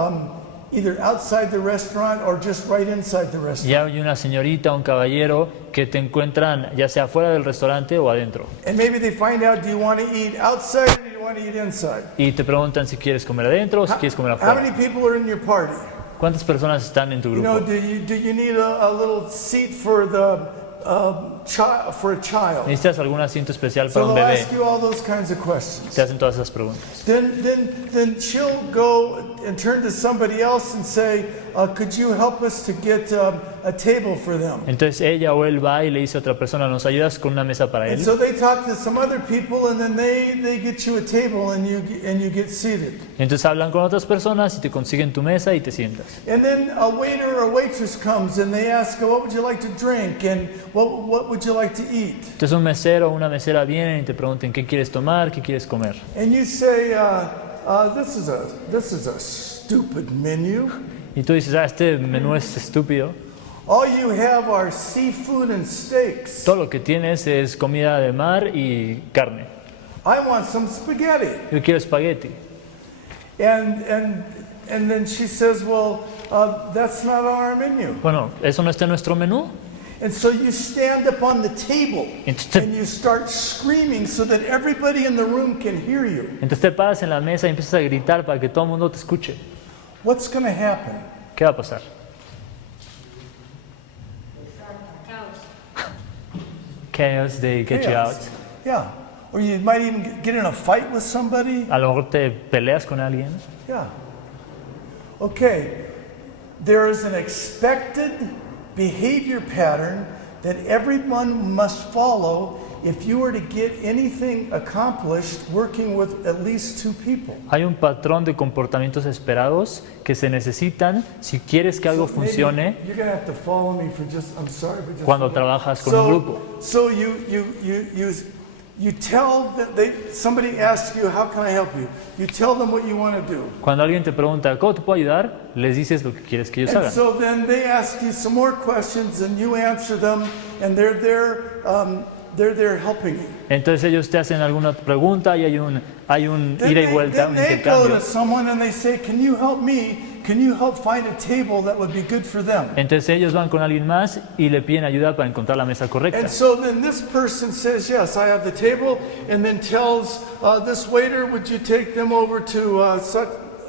either outside the restaurant or just right inside the restaurant. ya hay una señorita, un caballero que te encuentran ya sea fuera del restaurante o adentro And maybe they find out, do you want to eat outside or do you want to eat inside? y te preguntan si quieres comer adentro o si quieres comer How many afuera. people are in your party? ¿Cuántas personas están en tu You know, grupo? do you need a little seat for the for a child? ¿Necesitas algún asiento especial para So un they'll bebé? ask you all those kinds of questions. Te hacen todas esas preguntas. Then she'll go and turn to somebody else and say, could you help us to get a table for them? Entonces ella o él va y le dice a otra persona, ¿nos ayudas con una mesa para And él? so they talk to some other people, and then they get you a table, and you get seated. Entonces hablan con otras personas y te consiguen tu mesa y te sientas. And then a waiter or waitress comes, and they ask, what would you like to drink, and what would you like to eat? Entonces un mesero o una mesera vienen y te preguntan qué quieres tomar, qué quieres comer. And you say, this is a stupid menu. Y tú dices, este menú es estúpido. All you have are seafood and steaks. Todo lo que tienes es comida de mar y carne. I want some spaghetti. Yo quiero espagueti. And then she says, well, that's not on our menu. Bueno, ¿eso no está en nuestro menú? And so you stand up on the table Entonces and you start screaming so that everybody in the room can hear you. entonces te paras en la mesa y empiezas a gritar para que todo el mundo te escuche. What's going to happen? ¿Qué va a pasar? Caos. Chaos, they get you out. Chaos. Yeah. Or you might even get in a fight with somebody. A lo mejor te peleas con alguien. Yeah. Okay. There is an expected behavior pattern that everyone must follow if you are to get anything accomplished working with at least 2 people. Hay un patrón de comportamientos esperados que se necesitan si quieres que algo So maybe funcione you're going to have to follow me for just, I'm sorry, but just cuando trabajas con un grupo. So you tell somebody asks you, how can I help you? You tell them what you want to do. Cuando alguien te pregunta, ¿cómo te puedo ayudar? Les dices lo que quieres que ellos And hagan. so then they ask you some more questions and you answer them, and they're there helping you. Entonces ellos te hacen alguna pregunta y hay un ida y vuelta, un Then they go intercambio. to someone and they say, can you help me? Can you help find a table that would be good for them? Entonces ellos van con alguien más y le piden ayuda para encontrar la mesa correcta. And so then this person says, yes, I have the table, and then tells this waiter, would you take them over to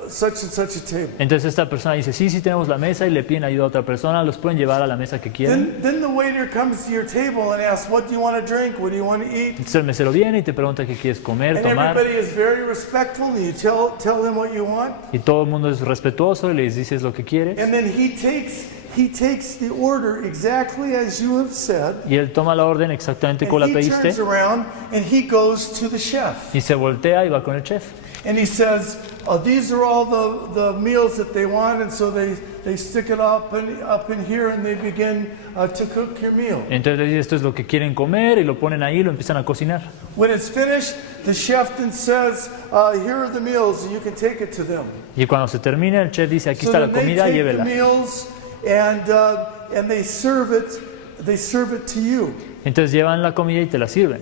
such and such a table? Entonces esta persona dice, sí, tenemos la mesa y le piden ayuda a otra persona, los pueden llevar a la mesa que quieran. Then the waiter comes to your table and asks, what do you want to drink? What do you want to eat? Entonces el mesero viene y te pregunta qué quieres comer, And tomar, everybody is very respectful. You tell them what you want. y todo el mundo es respetuoso y les dices lo que quieres. And then he takes the order exactly as you have said. Y él toma la orden exactamente como la And he pediste turns around and he goes to the chef. y se voltea y va con el chef. And he says, these are all the meals that they want. And so they they stick it up in here and they begin to cook your meal. Entonces les dice, esto es lo que quieren comer y lo ponen ahí y lo empiezan a cocinar. When it's finished, the chef then says, here are the meals, and you can take it to them. Y cuando se termina, el chef dice, aquí So está la then they comida, take the llévela. meals and they serve it to you. Entonces llevan la comida y te la sirven.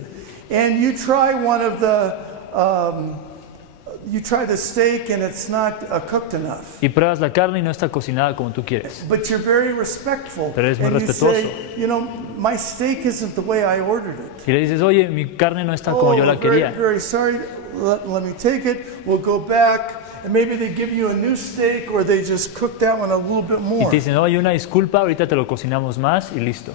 And you try you try the steak and it's not cooked enough. Y pruebas la carne y no está cocinada como tú quieres. But you're very respectful. Pero eres muy and you respetuoso. say, you know, my steak isn't the way I ordered it. Y le dices, oye, mi carne no está como yo la very, quería. very sorry. Let me take it. We'll go back. And maybe they give you a new steak or they just cook that one a little bit Y more. te dicen, oye, una disculpa, ahorita te lo cocinamos más y listo.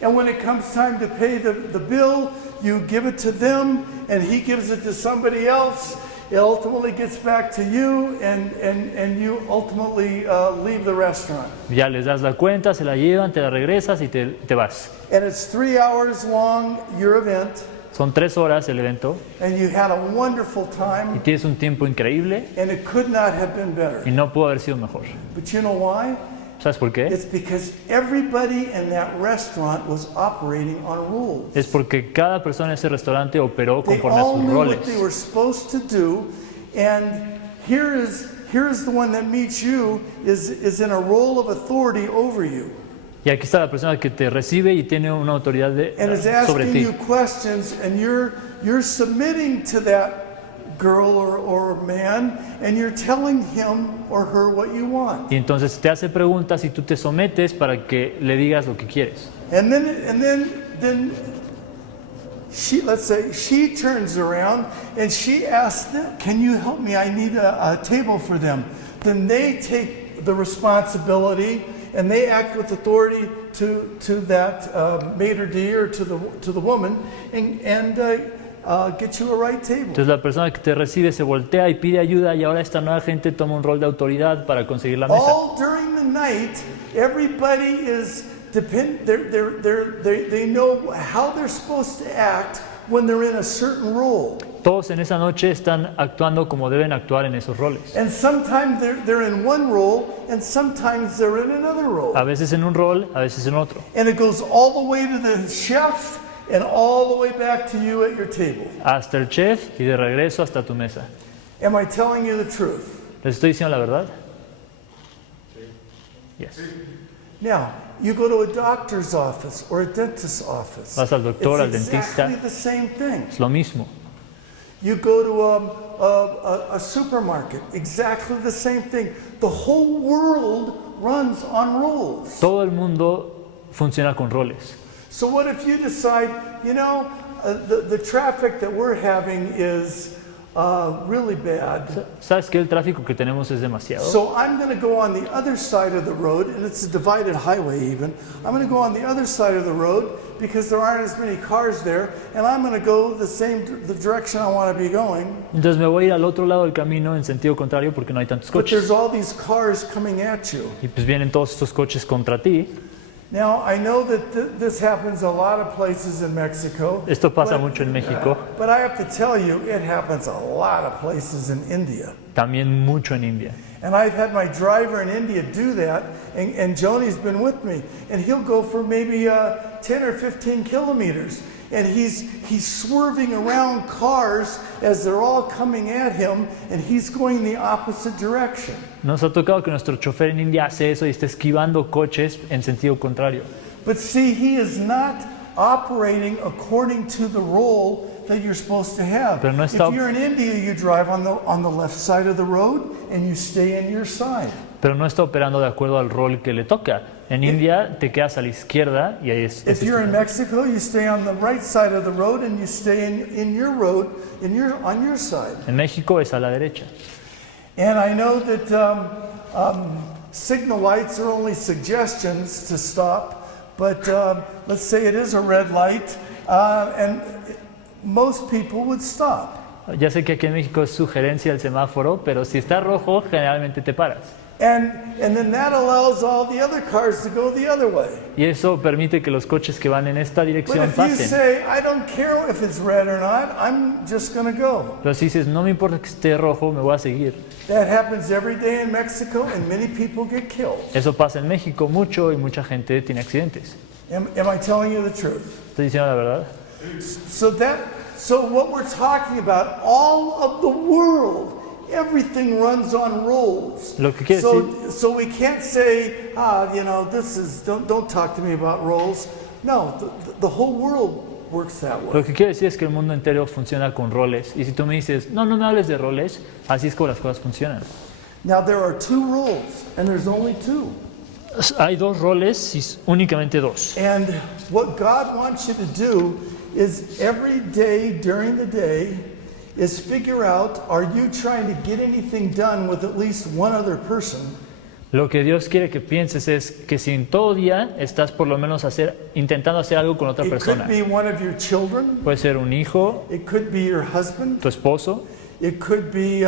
And when it comes time to pay the bill, you give it to them and he gives it to somebody else. It ultimately gets back to you and you ultimately leave the restaurant. Ya les das la cuenta, se la llevan, te la regresas y te vas. And it's 3 hours long, your event, Son 3 horas el evento and you had a wonderful y time, tienes un tiempo increíble and it could not have been better. y no pudo haber sido mejor. But you know why? ¿Sabes por qué? It's because everybody in that restaurant was operating on rules. Es porque cada persona en ese restaurante operó They conforme a all sus knew what roles. they were supposed to do, and here is the one that meets you is in a role of authority over you, Y aquí está la persona que te recibe y tiene una autoridad and is sobre asking ti. you questions, and you're submitting to that girl or man, and you're telling him or her what you want. Y entonces te hace preguntas y tú te sometes para que le digas lo que quieres. And then she, let's say, she turns around and she asks them, "Can you help me? I need a table for them." Then they take the responsibility and they act with authority to that maitre d' or to the woman and get you a right table. Entonces la persona que te recibe se voltea y pide ayuda y ahora esta nueva gente toma un rol de autoridad para conseguir la mesa. All during the night, everybody is they know how they're supposed to act when they're in a certain role. Todos en esa noche están actuando como deben actuar en esos roles. And sometimes they're in one role, and sometimes they're in another role. A veces en un rol, a veces en otro. And it goes all the way to the chef and all the way back to you at your table. Hasta el chef y de regreso hasta tu mesa. Am I telling you the truth? ¿Les estoy diciendo la verdad? Yes. Now, you go to a doctor's office or a dentist's office. Vas al doctor, al It's dentista. exactly the same thing. Es lo mismo. You go to a supermarket, exactly the same thing. The whole world runs on rules. Todo el mundo funciona con roles. So what if you decide, you know, the traffic that we're having is really bad. ¿Sabes que el tráfico que tenemos es demasiado? So I'm going to go on the other side of the road, and it's a divided highway even. I'm going to go on the other side of the road because there aren't as many cars there, and I'm going to go the direction I want to be going. Entonces me voy a ir al otro lado del camino en sentido contrario porque no hay tantos But there's coches. all these cars coming at you. Y pues vienen todos estos coches contra ti. Now, I know that this happens a lot of places in Mexico. Esto pasa but- mucho en México, But I have to tell you, it happens a lot of places in India. también mucho en India. And I've had my driver in India do that, and Joni's been with me. And he'll go for maybe 10 or 15 kilometers. And he's swerving around cars as they're all coming at him, and he's going the opposite direction. Nos ha tocado que nuestro chofer en India hace eso y está esquivando coches en sentido contrario. But see, he is not operating according to the role that you're supposed to have. Pero no está- If you're in India, you drive on the left side of the road, and you stay in your side. Pero no está operando de acuerdo al rol que le toca. En India te quedas a la izquierda y ahí es. If you're in Mexico, you stay on the right side of the road and you stay in your road, on your side. En México es a la derecha. And I know that signal lights are only suggestions to stop, but let's say it is a red light, and most people would stop. Ya sé que aquí en México es sugerencia el semáforo, pero si está rojo, generalmente te paras. And then that allows all the other cars to go the other way. Y eso permite que los coches que van en esta But dirección if you pasen. say, I don't care if it's red or not, I'm just going to go. Pero si dices, no me importa que esté rojo, me voy a seguir. That happens every day in Mexico, and many people get killed. Eso pasa en México mucho y mucha gente tiene accidentes. Am I telling you the truth? ¿Estoy diciendo la verdad? So what we're talking about, all of the world, everything runs on rules. Lo que quiere So we can't say, don't talk to me about rules. No, the whole world works that way. Lo que quiero decir es que el mundo entero funciona con roles. Y si tú me dices, no me hables de roles, así es como las cosas funcionan. Now there are two rules, and there's only two. Hay dos roles y únicamente dos. And what God wants you to do is every day during the day is figure out, are you trying to get anything done with at least one other person? Lo que Dios quiere que pienses es que si en todo día estás por lo menos intentando hacer algo con otra It persona. could be one of your children. Puede ser un hijo, It could be your husband. tu esposo, It could be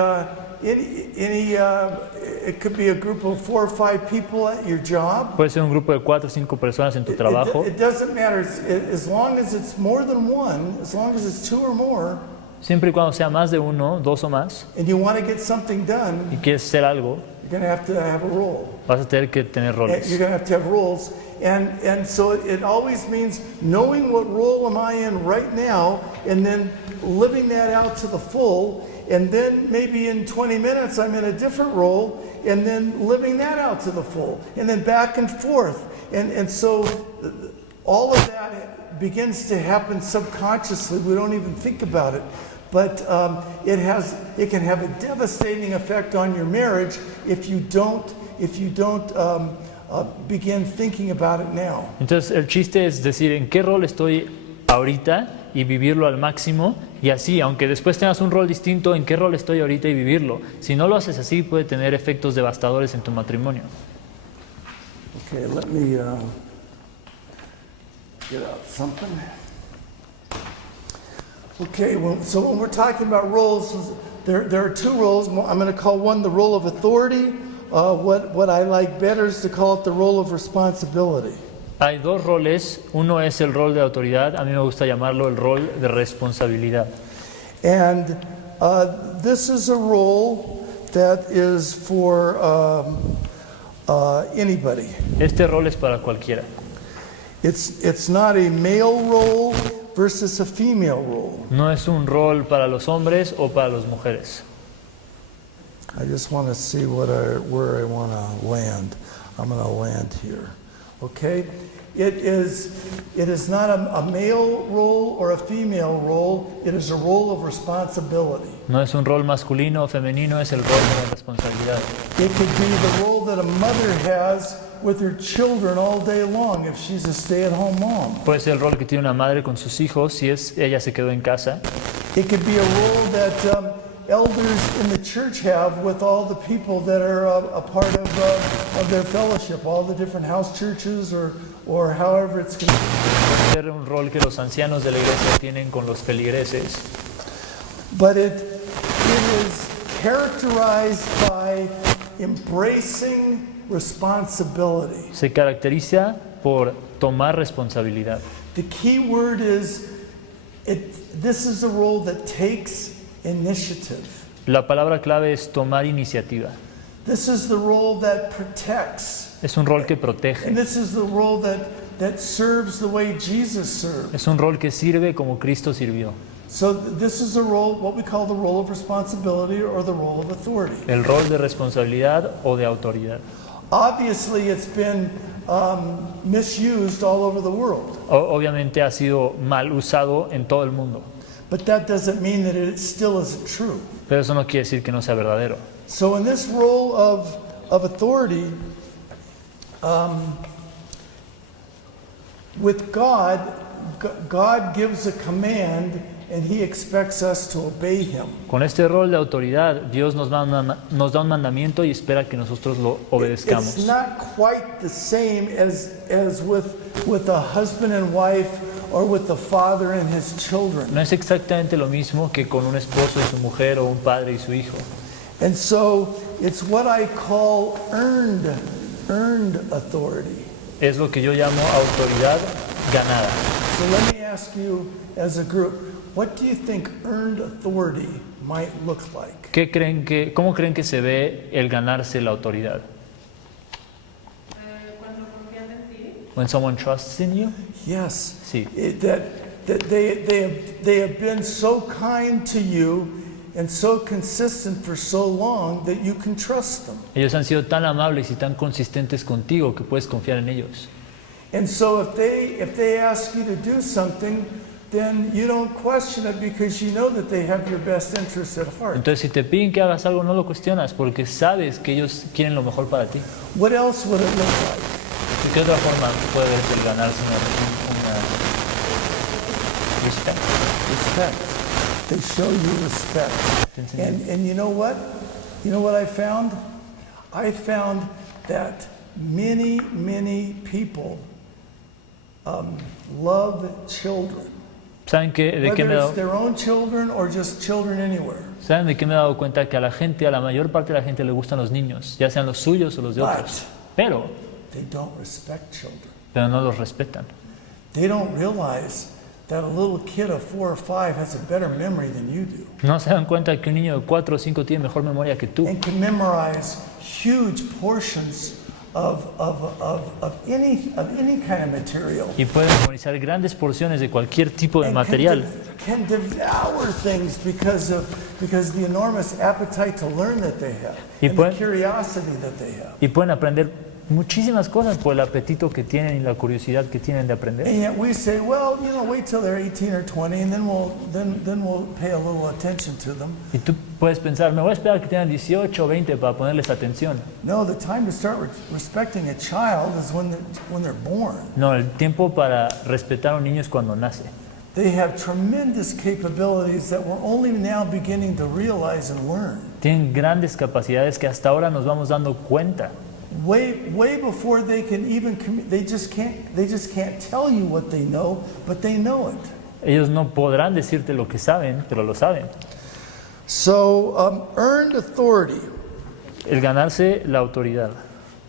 it could be a group of 4 or 5 people at your job. puede ser un grupo de 4 o 5 personas en tu trabajo. It doesn't matter. As long as it's more than one, as long as it's 2 or more, Siempre y cuando sea más de uno, dos o más, and you want to get something done, y quieres hacer algo, you're going to have a role. vas a tener que tener You're roles. going to have roles. And so it always means knowing what role am I in right now, and then living that out to the full. And then maybe in 20 minutes I'm in a different role, and then living that out to the full. And then back and forth. And so all of that begins to happen subconsciously. We don't even think about it. But it can have a devastating effect on your marriage if you don't begin thinking about it now. Entonces el chiste es decir en qué rol estoy ahorita y vivirlo al máximo, y así, aunque después tengas un rol distinto, en qué rol estoy ahorita y vivirlo. Si no lo haces así, puede tener efectos devastadores en tu matrimonio. Okay, let me get out something. Okay, so when we're talking about roles, there are two roles. I'm going to call one the role of authority. What I like better is to call it the role of responsibility. Hay dos roles, uno es el rol de autoridad, a mí me gusta llamarlo el rol de responsabilidad. And this is a role that is for anybody. Este rol es para cualquiera. It's not a male role versus a female role. No es un rol para los hombres o para las mujeres. I just want to see where I want to land. I'm going to land here. Okay? It is not a male role or a female role. It is a role of responsibility. No es un rol masculino o femenino, es el rol de la responsabilidad. It could be the role that a mother has with her children all day long if she's a stay-at-home mom. Puede ser el rol que tiene una madre con sus hijos si ella se quedó en casa. It could be a role that elders in the church have with all the people that are a part of their fellowship, all the different house churches or however it's considered. Puede ser un rol que los ancianos de la iglesia tienen con los feligreses. But it is characterized by embracing responsibility. Se caracteriza por tomar responsabilidad. The key word is this is a role that takes initiative. La palabra clave es tomar iniciativa. This is the role that protects. Es un rol que protege. And this is the role that serves the way Jesus served. Es un rol que sirve como Cristo sirvió. So this is a role, what we call the role of responsibility or the role of authority. El rol de responsabilidad o de autoridad. Obviously, it's been misused all over the world. Obviamente ha sido mal usado en todo el mundo, But that doesn't mean that it still isn't true. pero eso no quiere decir que no sea verdadero. So in this role of authority, with God gives a command and He expects us to obey Him. Con este rol de autoridad, Dios nos da un mandamiento y espera que nosotros lo It's obedezcamos. not quite the same as with a husband and wife or with the father and his children. No es exactamente lo mismo que con un esposo y su mujer o un padre y su hijo. And so it's what I call earned authority. Es lo que yo llamo autoridad ganada. So let me ask you as a group, what do you think earned authority might look like? ¿Cómo creen que se ve el ganarse la autoridad? Cuando confían en ti, When someone trusts in you? Yes. Sí. That they have been so kind to you and so consistent for so long that you can trust them. Ellos han sido tan amables y tan consistentes contigo que puedes confiar en ellos. And so if they ask you to do something, then you don't question it because you know that they have your best interest at heart. Entonces, si te piden que hagas algo, no lo cuestionas porque sabes que ellos quieren lo mejor para ti. What else would it look like? ¿De qué otra forma puede verse el ganarse una respect? Respect. They show you respect. And you know what? You know what I found? I found that many people love children. ¿Saben de qué me he Whether dado? it's their own children or just children anywhere. ¿Saben de qué me he dado cuenta? Que a la mayor parte de la gente le gustan los niños, ya sean los suyos o los de otros. Pero They don't respect children. no los respetan. They don't realize that a little kid of 4 or 5 has a better memory than you do No se dan cuenta que un niño de 4 o 5 tiene mejor memoria que tú and can memorize huge portions of any kind of material. y puede memorizar grandes porciones de cualquier tipo de And material can devour things because the enormous appetite to learn that they have Y and the pueden- curiosity that they have. y pueden aprender muchísimas cosas por el apetito que tienen y la curiosidad que tienen de aprender. And yet we say, well, wait till they're 18 or 20 and then we'll pay a little attention to them. Y tú puedes pensar, me voy a esperar que tengan 18 o 20 para ponerles atención. No, the time to start respecting a child is when they're born. No, el tiempo para respetar a un niño es cuando nace. They have tremendous capabilities that we're only now beginning to realize and learn. Tienen grandes capacidades que hasta ahora nos vamos dando cuenta. Way before they can even they just can't tell you what they know, but they know it. Ellos no podrán decirte lo que saben, pero lo saben. So earned authority. El ganarse la autoridad.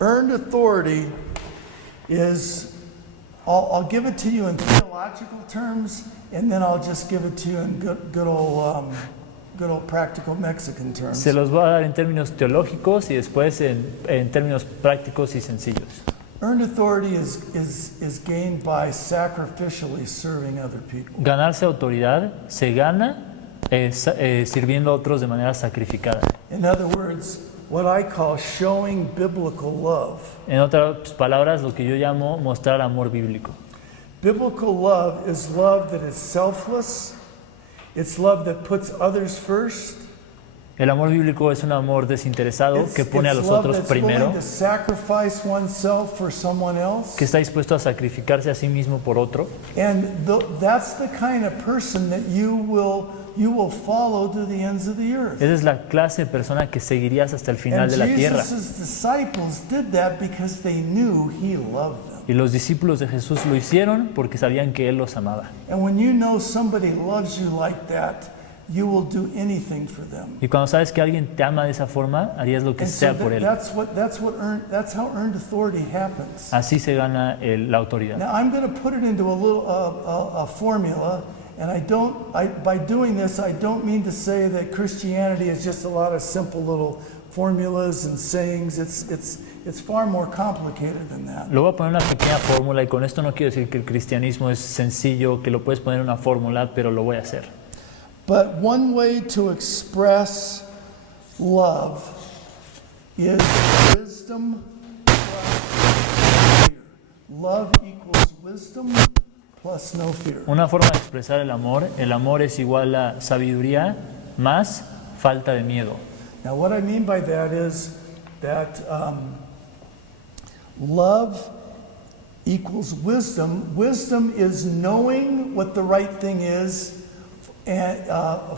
Earned authority is, I'll give it to you in theological terms, and then I'll just give it to you in good old practical Mexican terms. Se los voy a dar en términos teológicos y después en términos prácticos y sencillos. Earned authority is gained by sacrificially serving other people. Ganarse autoridad se gana sirviendo a otros de manera sacrificada. In other words, what I call showing biblical love. En otras palabras, lo que yo llamo mostrar amor bíblico. Biblical love is love that is selfless. It's love that puts others first. El amor bíblico es un amor desinteresado que pone a los love otros that's primero, willing to sacrifice oneself for someone else. que está dispuesto a sacrificarse a sí mismo por otro. And that's the kind of person that you will follow to the ends of the earth. Esa es la clase de persona que seguirías hasta el final And de la tierra. Jesus' disciples did that because they knew he loved them. Y los discípulos de Jesús lo hicieron porque sabían que Él los amaba. And when you know somebody loves you like that, you will do anything for them. Y cuando sabes que alguien te ama de esa forma, harías lo que And sea so por Él. that's how earned authority happens. Así se gana la autoridad. Now I'm going to put it into a little a formula, and by doing this I don't mean to say that Christianity is just a lot of simple little formulas and sayings. It's far more complicated than that. Lo voy a poner en una pequeña fórmula y con esto no quiero decir que el cristianismo es sencillo, que lo puedes poner en una fórmula, pero lo voy a hacer. But one way to express love is wisdom plus fear. Love equals wisdom plus no fear. Una forma de expresar el amor es igual a sabiduría más falta de miedo. Now what I mean by that is that love equals wisdom. Wisdom is knowing what the right thing is and,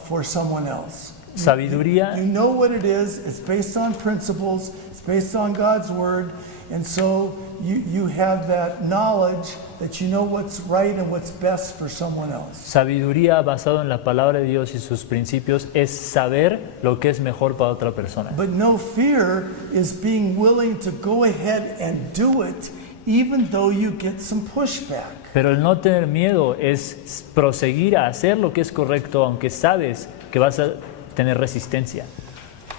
for someone else. Sabiduría, You know what it is. It's based on principles. It's based on God's word. And so you have that knowledge that you know what's right and what's best for someone else. sabiduría basado en la palabra de Dios y sus principios es saber lo que es mejor para otra persona. But no fear is being willing to go ahead and do it even though you get some pushback. Pero el no tener miedo es proseguir a hacer lo que es correcto, aunque sabes que vas a tener resistencia.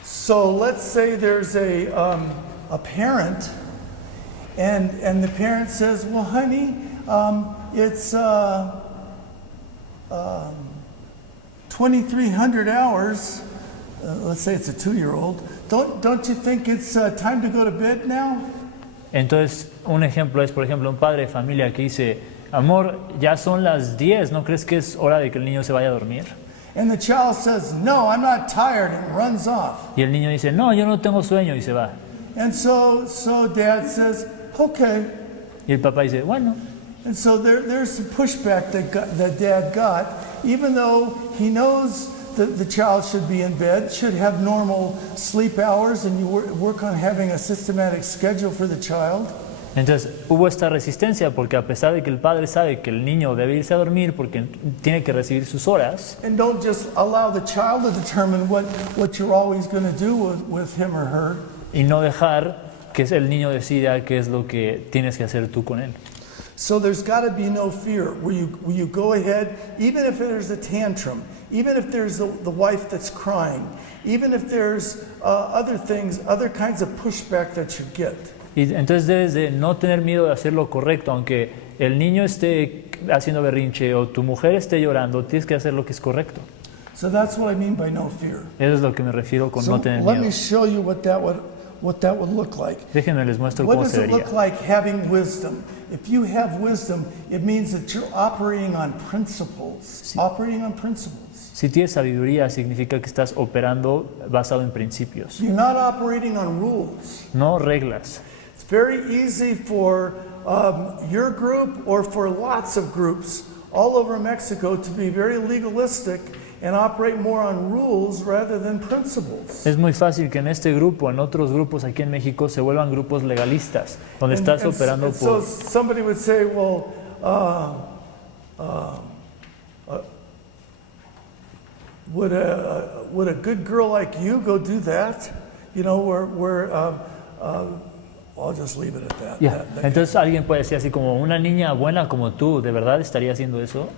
So let's say there's a parent, and the parent says, "Well, honey, it's 2,300 hours." Let's say it's a 2-year-old. Don't you think it's time to go to bed now? Entonces, un ejemplo es, por ejemplo, un padre de familia que dice, amor, ya son las 10, ¿no crees que es hora de que el niño se vaya a dormir? And the child says, "No, I'm not tired," and runs off. Y el niño dice, no, yo no tengo sueño, y se va. And so dad says, "Okay." Y el papá dice, bueno. And so there's some pushback that dad got, even though he knows that the child should be in bed, should have normal sleep hours, and you work on having a systematic schedule for the child. Entonces hubo esta resistencia porque a pesar de que el padre sabe que el niño debe irse a dormir porque tiene que recibir sus horas, And don't just allow the child to determine what you're always going to do with him or her. y no dejar que el niño decida qué es lo que tienes que hacer tú con él. So there's got to be no fear where you go ahead, even if there's a tantrum, even if there's the wife that's crying, even if there's other things, other kinds of pushback that you get. Y entonces debes de no tener miedo de hacer lo correcto, aunque el niño esté haciendo berrinche o tu mujer esté llorando, tienes que hacer lo que es correcto. So that's what I mean by no fear. Eso es lo que me refiero con So no tener let me miedo. show you what that would look like. Déjenme les muestro What cómo does se it vería. look like having wisdom? If you have wisdom, it means that you're operating on principles. Operating on principles. Si tienes sabiduría, significa que estás operando basado en principios, You're not operating on rules. no reglas. It's very easy for your group or for lots of groups all over Mexico to be very legalistic and operate more on rules rather than principles. Es muy fácil que en este grupo, en otros grupos aquí en México, se vuelvan grupos legalistas, donde estás operando and so por... somebody would say, well, would a good girl like you go do that? You know, I'll just leave it at that. Ya. Entonces alguien puede decir así como, una niña buena como tú, ¿de verdad estaría haciendo eso?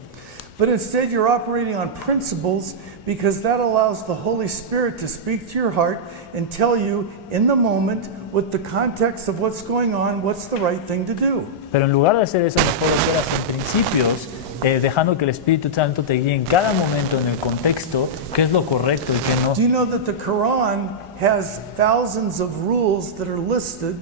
But instead, you're operating on principles because that allows the Holy Spirit to speak to your heart and tell you in the moment, with the context of what's going on, what's the right thing to do. Pero en lugar de hacer eso, mejor operas en principios, dejando que el Espíritu Santo te guíe en cada momento, en el contexto, qué es lo correcto y qué no. Do you know that the Quran has thousands of rules that are listed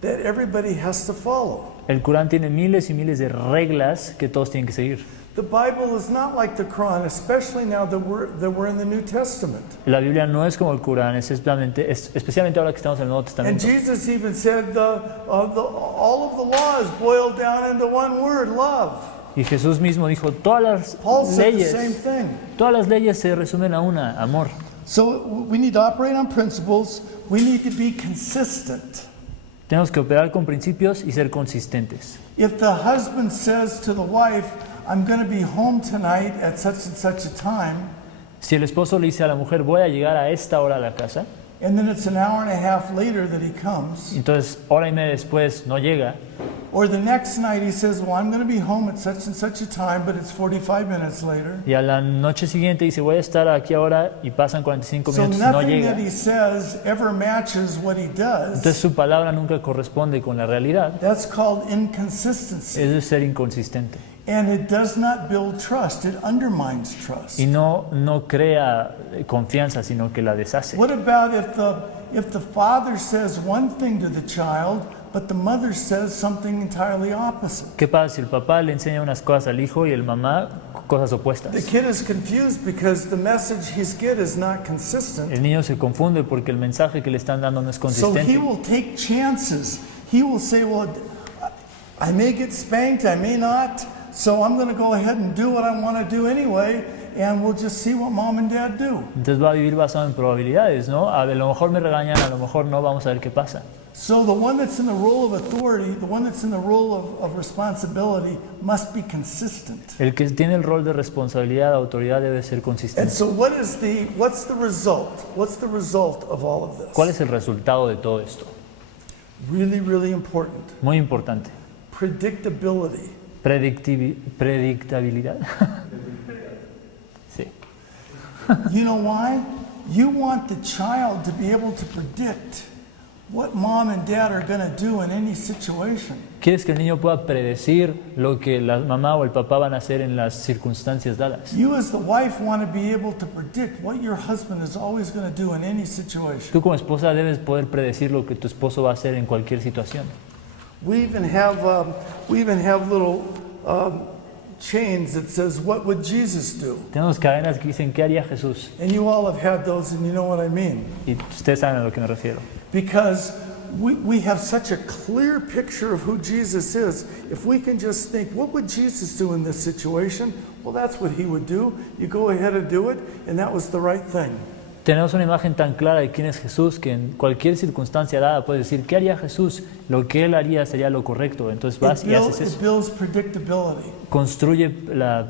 that everybody has to follow? El Corán tiene miles y miles de reglas que todos tienen que seguir. The Bible is not like the Quran, especially now that we're in the New Testament. La Biblia no es como el Corán, especialmente ahora que estamos en el Nuevo And Testamento. Jesus even said all of the law is boiled down into one word, love. Y Jesús mismo dijo, Paul said the same thing. todas las leyes se resumen a una, amor. So we need to operate on principles. We need to be consistent. Tenemos que operar con principios y ser consistentes. If the husband says to the wife, "I'm going to be home tonight at such and such a time," Si el esposo le dice a la mujer, voy a llegar a esta hora a la casa, and then it's an hour and a half later that he comes, entonces hora y media después no llega, or the next night he says, "Well, I'm going to be home at such and such a time, but it's 45 minutes later." y a la noche siguiente dice, voy a estar aquí ahora, y pasan 45 So minutos y no nothing llega. that he says ever matches what he Entonces does. su palabra nunca corresponde con la realidad. That's called inconsistency. Eso es ser inconsistente. And it does not build trust, it undermines trust. Y no crea confianza, sino que la deshace. What about if the father says one thing to the child, but the mother says something entirely opposite? ¿Qué pasa si el papá le enseña unas cosas al hijo y el mamá cosas opuestas? The kid is confused because the message he's get is not consistent. El niño se confunde porque el mensaje que le están dando no es So he consistente. will take chances. He will say, well, I may get spanked, I may not, so I'm going to go ahead and do what I want to do anyway. and we'll just see what mom and dad do. Entonces va a vivir basado en probabilidades, ¿no? A lo mejor me regañan, a lo mejor no, vamos a ver qué pasa. So the one that's in the role of authority, the one that's in the role of responsibility must be consistent. El que tiene el rol de responsabilidad, de autoridad, debe ser And consistente. so what's the result? What's the result of all of this? ¿Cuál es el resultado de todo esto? Really, really important. Muy importante. Predictability. Predictabilidad. Sí. You know why? You want the child to be able to predict what mom and dad are going to do in any situation. Quieres que el niño pueda predecir lo que la mamá o el papá van a hacer en las circunstancias dadas. You as the wife want to be able to predict what your husband is always going to do in any situation. Tú como esposa debes poder predecir lo que tu esposo va a hacer en cualquier situación. We even have little chains that says, "What would Jesus do?" Tenemos cadenas que dicen, ¿qué haría Jesús? And you all have had those, and you know what I mean. Y ustedes saben a lo que me refiero. Because we have such a clear picture of who Jesus is. If we can just think, what would Jesus do in this situation? Well, that's what he would do. You go ahead and do it, and that was the right thing. Tenemos una imagen tan clara de quién es Jesús que en cualquier circunstancia dada puedes decir, ¿qué haría Jesús? Lo que él haría sería lo correcto. Entonces vas y haces It eso. builds predictability. Construye la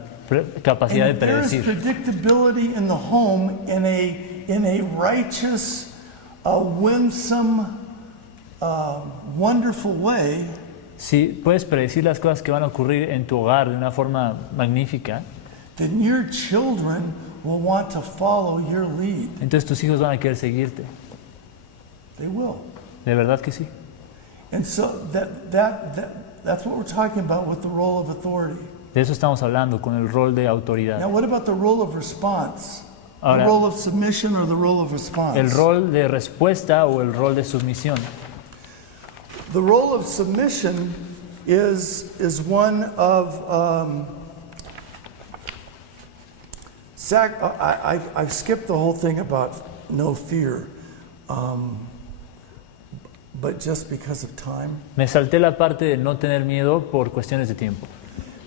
capacidad de And if there is predecir. predictability in the home in a righteous, winsome, wonderful way, Si puedes predecir las cosas que van a ocurrir en tu hogar de una forma magnífica, then your children will want to follow your lead. entonces tus hijos van a querer seguirte. They will. De verdad que sí. And so that's what we're talking about with the role of authority. De eso estamos hablando con el rol de Now, autoridad. what about the role of response? Ahora, The role of submission or the role of response? el rol de respuesta o el rol de sumisión. The role of submission is one of I've skipped the whole thing about no fear, but just because of time. Me salté la parte de no tener miedo por cuestiones de tiempo.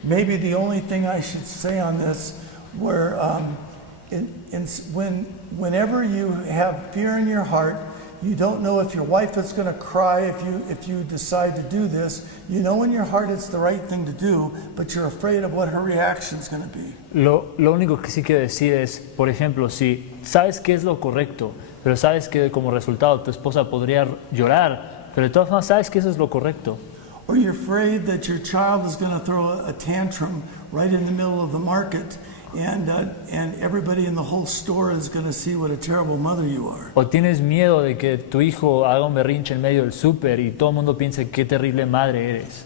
Maybe the only thing I should say on this, where whenever you have fear in your heart, you don't know if your wife is going to cry if you decide to do this. You know in your heart it's the right thing to do, but you're afraid of what her reaction is going to be. Lo único que sí quiero decir es, por ejemplo, si sabes qué es lo correcto, pero sabes que como resultado tu esposa podría llorar, pero de todas formas sabes que eso es lo correcto. Or you're afraid that your child is going to throw a tantrum right in the middle of the market, and everybody in the whole store is going to see what a terrible mother you are. O tienes miedo de que tu hijo haga un berrinche en medio del súper y todo el mundo piense qué terrible madre eres.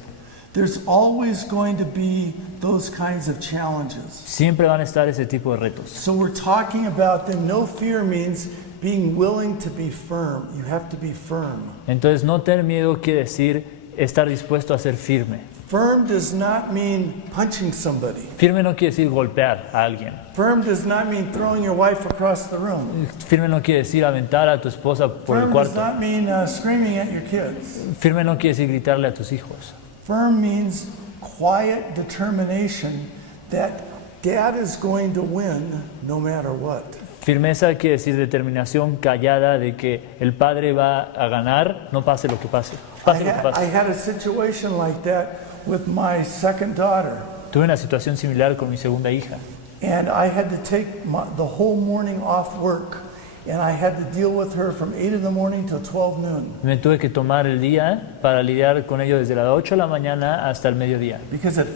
There's always going to be those kinds of challenges. Siempre van a estar ese tipo de retos. So we're talking about then no fear means being willing to be firm. You have to be firm. Entonces no tener miedo quiere decir estar dispuesto a ser firme. Firm does not mean punching somebody. Firme no quiere decir golpear a alguien. Firm does not mean throwing your wife across the room. Firme no quiere decir aventar a tu esposa por el Firm does cuarto. not mean screaming at your kids. Firme no quiere decir gritarle a tus hijos. Firm means quiet determination that dad is going to win no matter what. Firmeza quiere decir determinación callada de que el padre va a ganar, no pase lo que pase. Pase lo que I pase. had a situation like that with my second daughter, Tuve una situación similar con mi segunda hija. and I had to take the whole morning off work, and I had to deal with her from 8 in the morning till 12 noon. Me tuve que tomar el día para lidiar con ello desde las 8 de la mañana hasta el mediodía. Because at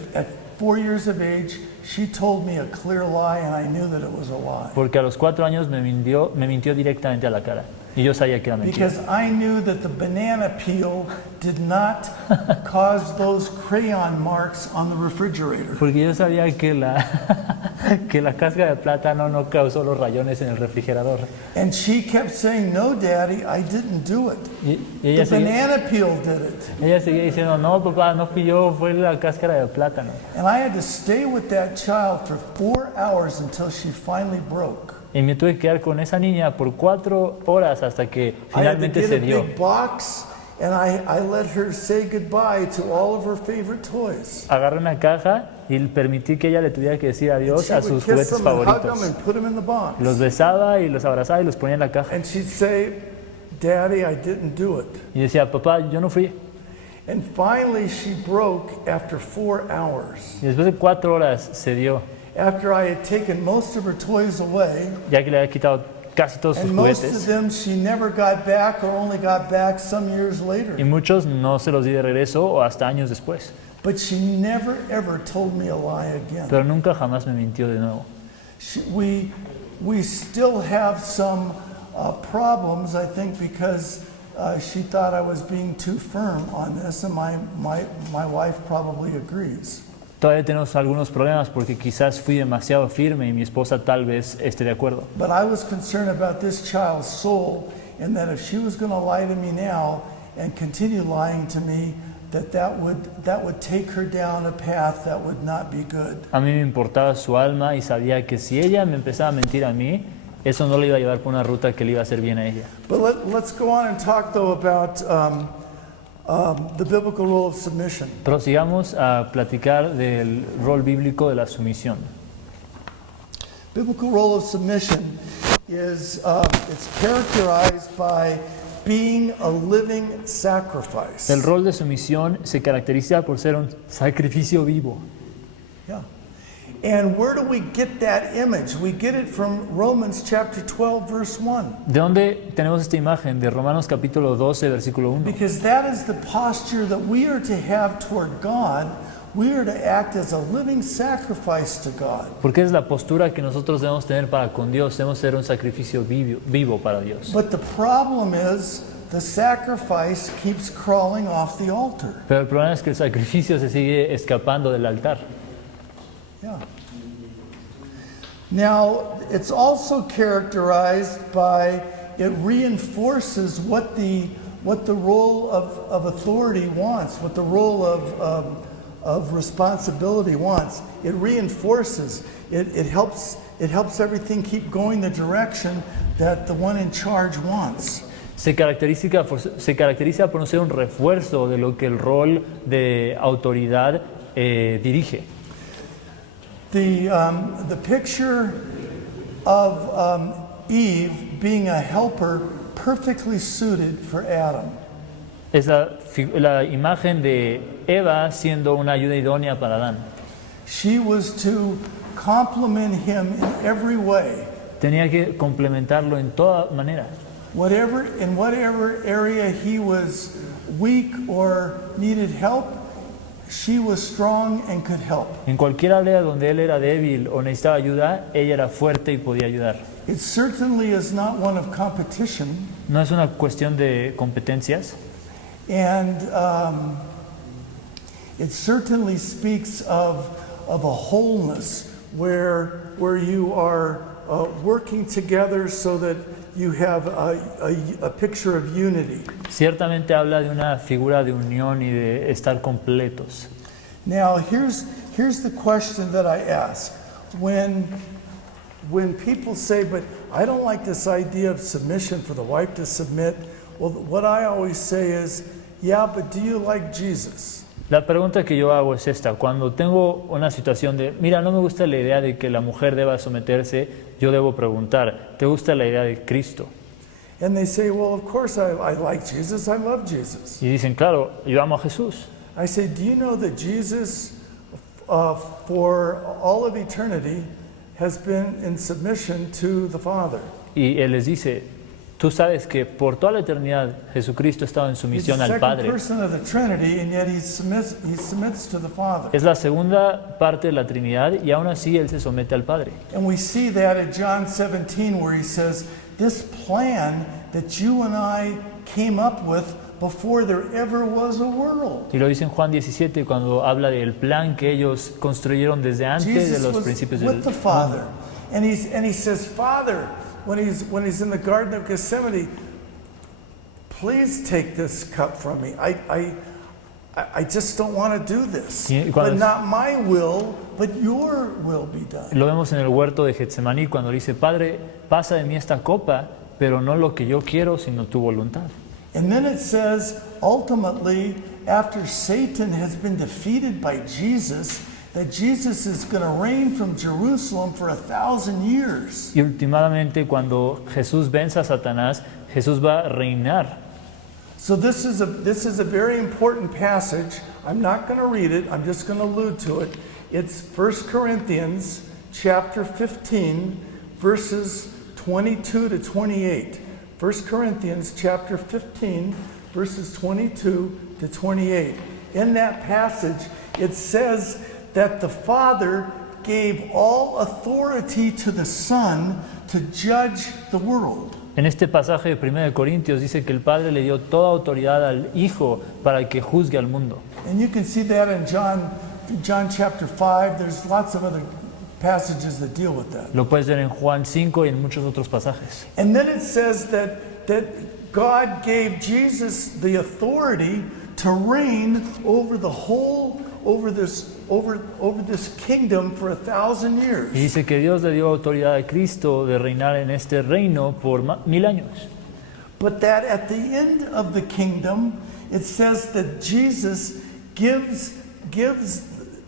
4 years of age, she told me a clear lie, and I knew that it was a lie. Porque a los 4 años me mintió directamente a la cara. Y yo sabía que era mentira. Because I knew that the banana peel did not cause those crayon marks on the refrigerator. Porque yo sabía que que la cáscara de plátano no causó los rayones en el refrigerador. And she kept saying, "No, Daddy, I didn't do it. Y The ella banana peel did it." ella seguía diciendo, no papá, no fui yo, fue la cáscara de plátano. And I had to stay with that child for 4 hours until she finally broke. Y me tuve que quedar con esa niña por 4 horas hasta que I had to finalmente get se a dio. big box and I let her say goodbye to all of her favorite toys. Agarré una caja y permití que ella le tuviera que decir adiós She a would sus kiss juguetes them and hug them favoritos. and put them in the box. Los besaba y los abrazaba y los ponía en la caja. And she'd say, Daddy, I didn't do it. Y decía, papá, yo no fui. And finally she broke after 4 hours. Y después de 4 horas se dio, After I had taken most of her toys away, ya que le había quitado casi todos sus and most of juguetes. them she never got back or only got back some years later. Y muchos no se los di de regreso o hasta años después. But she never ever told me a lie again. Pero nunca jamás me mintió de nuevo. We still have some problems, I think, because she thought I was being too firm on this, and my wife probably agrees. Todavía tenemos algunos problemas porque quizás fui demasiado firme y mi esposa tal vez esté de acuerdo. But I was concerned about this child's soul, and that if she was going to lie to me now and continue lying to me, that would take her down a path that would not be good. A mí me importaba su alma y sabía que si ella me empezaba a mentir a mí, eso no le iba a llevar por una ruta que le iba a hacer bien a ella. But let's go on and talk, though, about the biblical role of submission. Prosigamos a platicar del rol bíblico de la sumisión. Biblical role of submission is it's characterized by being a living sacrifice. El rol de sumisión se caracteriza por ser un sacrificio vivo. Yeah. And where do we get that image? We get it from Romans chapter 12, verse 1. ¿De dónde tenemos esta imagen? De Romanos capítulo 12, versículo 1. Because that is the posture that we are to have toward God. We are to act as a living sacrifice to God. Porque es la postura que nosotros debemos tener para con Dios. Debemos ser un sacrificio vivo para Dios. But the problem is the sacrifice keeps crawling off the altar. Pero el problema es que el sacrificio se sigue escapando del altar. Yeah. Now, it's also characterized by it reinforces what the role of authority wants, what the role of responsibility wants. It reinforces. It helps everything keep going the direction that the one in charge wants. Se caracteriza por ser un refuerzo de lo que el rol de autoridad dirige. The picture of Eve being a helper perfectly suited for Adam. Es la imagen de Eva siendo una ayuda idónea para Adán. She was to complement him in every way. Tenía que complementarlo en toda manera. In whatever area he was weak or needed help, she was strong and could help. En cualquier área donde él era débil o necesitaba ayuda, ella era fuerte y podía ayudar. It certainly is not one of competition. No es una cuestión de competencias. And it certainly speaks of a wholeness where you are working together so that you have a picture of unity. Ciertamente habla de una figura de unión y de estar completos. Now here's the question that I ask. When people say, but I don't like this idea of submission, for the wife to submit, well, what I always say is, yeah, but do you like Jesus? La pregunta que yo hago es esta: cuando tengo una situación de, mira, no me gusta la idea de que la mujer deba someterse, yo debo preguntar, ¿te gusta la idea de Cristo? And they say, well, of course I like Jesus, I love Jesus. Y dicen, claro, yo amo a Jesús. I say, do you know that Jesus, for all of eternity, has been in submission to the Father? Y él les dice, tú sabes que por toda la eternidad Jesucristo ha estado en He's the sumisión al second Padre. person of the Trinity, and yet he submits to the Father. Es la segunda parte de la Trinidad y aún así él se somete al Padre. And we see that in John 17, where he says, this plan that you and I came up with before there ever was a world. Y lo dice en Juan 17 cuando habla del plan que ellos construyeron desde antes de Jesus los was principios del with the Father, and he says, Father, when he's in the Garden of Gethsemane, please take this cup from me. I just don't want to do this. Y But cuando- not my will, but your will be done. Lo vemos en el huerto de Getsemaní cuando dice, Padre, pasa de mí esta copa, pero no lo que yo quiero, sino tu voluntad. And then it says, ultimately, after Satan has been defeated by Jesus, that Jesus is going to reign from Jerusalem for 1,000 years. Y últimamente cuando Jesús vence a Satanás, Jesús va a reinar. So this is a very important passage. I'm not going to read it. I'm just going to allude to it. It's 1 Corinthians chapter 15, verses 22 to 28. 1 Corinthians chapter 15, verses 22 to 28. In that passage, it says that the Father gave all authority to the Son to judge the world. En este pasaje de 1 Corintios dice que el Padre le dio toda autoridad al Hijo para que juzgue al mundo. And you can see that in John chapter 5. There's lots of other passages that deal with that. Lo puedes ver en Juan 5 y en muchos otros pasajes. And then it says that God gave Jesus the authority to reign over the whole, over this kingdom for 1,000 years. Y dice que Dios le dio autoridad a Cristo de reinar en este reino por 1000 años. But that at the end of the kingdom, it says that Jesus gives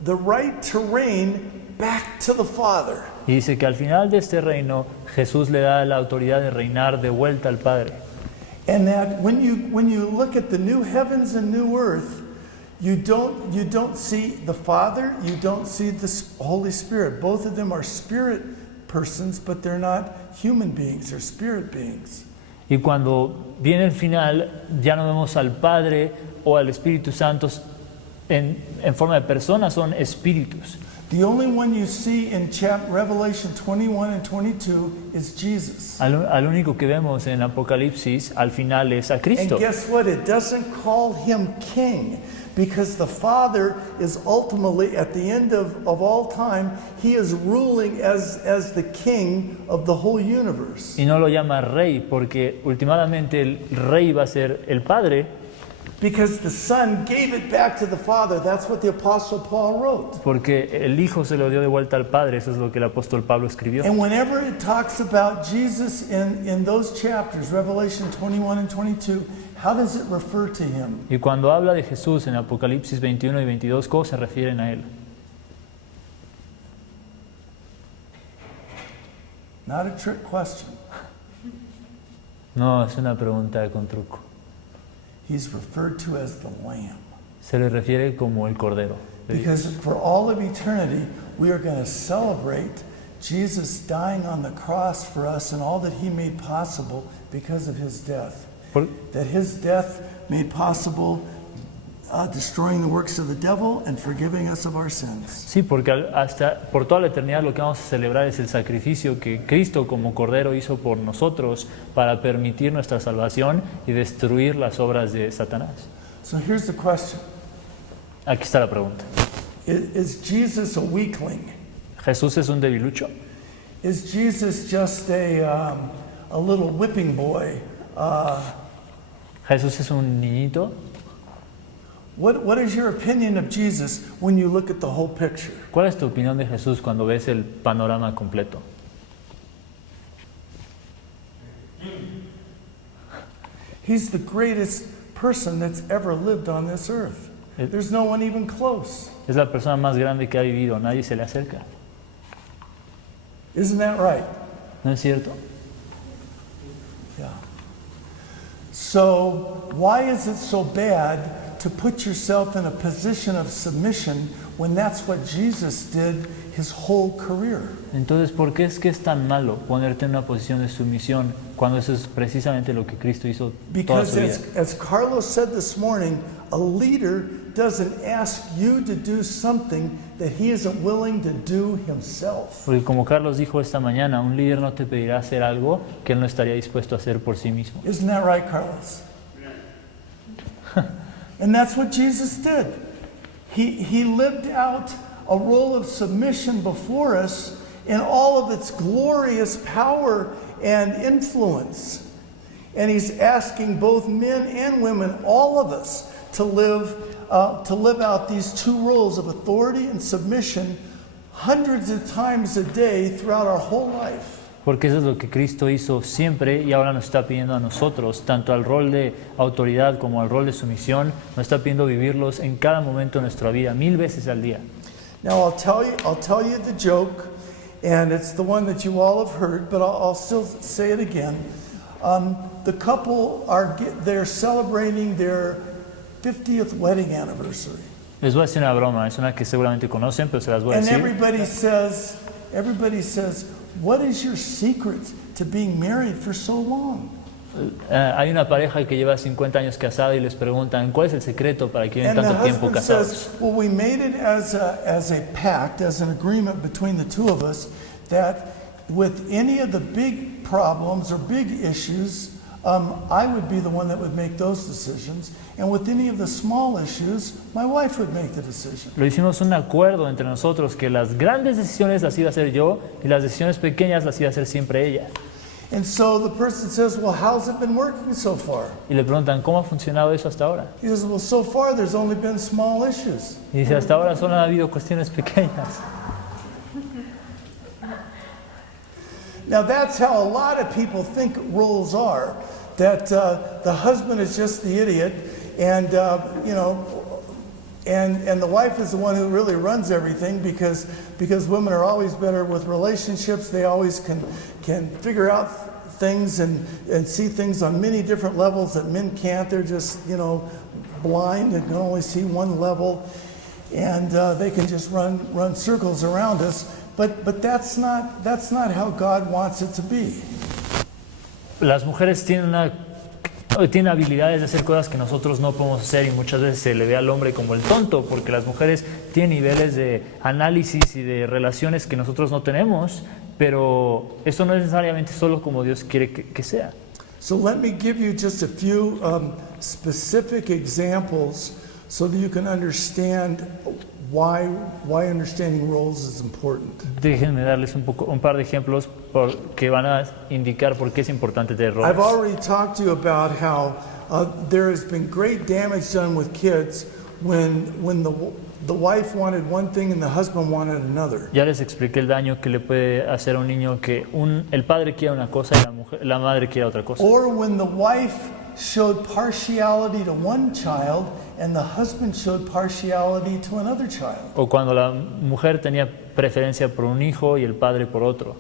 the right to reign back to the Father. Y dice que al final de este reino, Jesús le da la autoridad de reinar de vuelta al Padre. And that when you look at the new heavens and new earth, you don't see the Father, you don't see the Holy Spirit. Both of them are spirit persons, but they're not human beings, they're spirit beings. Y cuando viene el final, ya no vemos al Padre o al Espíritu Santo en forma de personas, son espíritus. The only one you see in Revelation 21 and 22 is Jesus. Al único que vemos en Apocalipsis al final es a And Cristo. guess what? It doesn't call him king, because the Father is ultimately, at the end of all time, he is ruling as the king of the whole universe. Y no lo llama rey porque últimamente el rey va a ser el Padre, Because the Son gave it back to the Father. That's what the Apostle Paul wrote. porque el Hijo se lo dio de vuelta al Padre. Eso es lo que el apóstol Pablo escribió. And whenever it talks about Jesus in those chapters, Revelation 21 and 22, how does it refer to him? Y cuando habla de Jesús en Apocalipsis 21 y 22, ¿cómo se refieren a él? Not a trick question. No, es una pregunta con truco. He's referred to as the Lamb. Se le refiere como el Cordero de Dios. Because for all of eternity, we are going to celebrate Jesus dying on the cross for us and all that he made possible because of his death. Por- That his death made possible destroying the works of the devil and forgiving us of our sins. Sí, porque hasta por toda la eternidad lo que vamos a celebrar es el sacrificio que Cristo como Cordero hizo por nosotros para permitir nuestra salvación y destruir las obras de Satanás. So here's the question. Aquí está la pregunta. Is Jesus a weakling? ¿Jesús es un debilucho? Is Jesus just a little whipping boy? ¿Jesús es un niñito? What is your opinion of Jesus when you look at the whole picture? ¿Cuál es tu opinión de Jesús cuando ves el panorama completo? He's the greatest person that's ever lived on this earth. There's no one even close. Es la persona más grande que ha vivido, nadie se le acerca. Isn't that right? ¿No es cierto? Yeah. So, why is it so bad to put yourself in a position of submission when that's what Jesus did his whole career? Entonces, ¿por qué es que es tan malo ponerte en una posición de sumisión cuando eso es precisamente lo que Cristo hizo toda Because su vida? as Carlos said this morning, a leader doesn't ask you to do something that he isn't willing to do himself. Porque como Carlos dijo esta mañana, un líder no te pedirá hacer algo que él no estaría dispuesto a hacer por sí mismo. Isn't that right, Carlos? And that's what Jesus did. He lived out a role of submission before us in all of its glorious power and influence. And he's asking both men and women, all of us, to live out these two roles of authority and submission hundreds of times a day throughout our whole life. Porque eso es lo que Cristo hizo siempre y ahora nos está pidiendo a nosotros, tanto al rol de autoridad como al rol de sumisión, nos está pidiendo vivirlos en cada momento de nuestra vida, 1000 veces al día. Now I'll tell you the joke, and it's the one that you all have heard, but I'll still say it again. The couple they're celebrating their 50th wedding anniversary. Les voy a decir una broma, es una que seguramente conocen, pero se las voy a And decir. everybody says, what is your secret to being married for so long? Hay una pareja que lleva 50 años casada y les preguntan, ¿cuál es el secreto para que lleven And the tanto tiempo husband casados? says, well, we made it as a pact, as an agreement between the two of us, that with any of the big problems or big issues, I would be the one that would make those decisions. And with any of the small issues, my wife would make the decision. Lo hicimos un acuerdo entre nosotros que las grandes decisiones las iba a hacer yo y las decisiones pequeñas las iba a hacer siempre ella. And so the person says, well, how's it been working so far? Y le preguntan, ¿cómo ha funcionado eso hasta ahora? He says, well, so far there's only been small issues. Y dice, hasta ahora solo han habido cuestiones pequeñas. Now that's how a lot of people think roles are, that the husband is just the idiot, and and the wife is the one who really runs everything because women are always better with relationships. They always can figure out things and see things on many different levels that men can't. They're just blind and can only see one level, and they can just run circles around us. But that's not how God wants it to be. Las mujeres tienen habilidades de hacer cosas que nosotros no podemos hacer y muchas veces se le ve al hombre como el tonto porque las mujeres tienen niveles de análisis y de relaciones que nosotros no tenemos, pero eso no es necesariamente solo como Dios quiere que sea. So let me give you just a few specific examples so that you can understand why understanding roles is important. Déjenme darles un par de ejemplos que van a indicar por qué es importante tener roles. I've already talked to you about how there has been great damage done with kids when the wife wanted one thing and the husband wanted another. Ya les expliqué el daño que le puede hacer a un niño que el padre quiera una cosa y la madre quiera otra cosa. Or when the wife showed partiality to one child and the husband showed partiality to another child. O cuando la mujer tenía preferencia por un hijo y el padre por otro.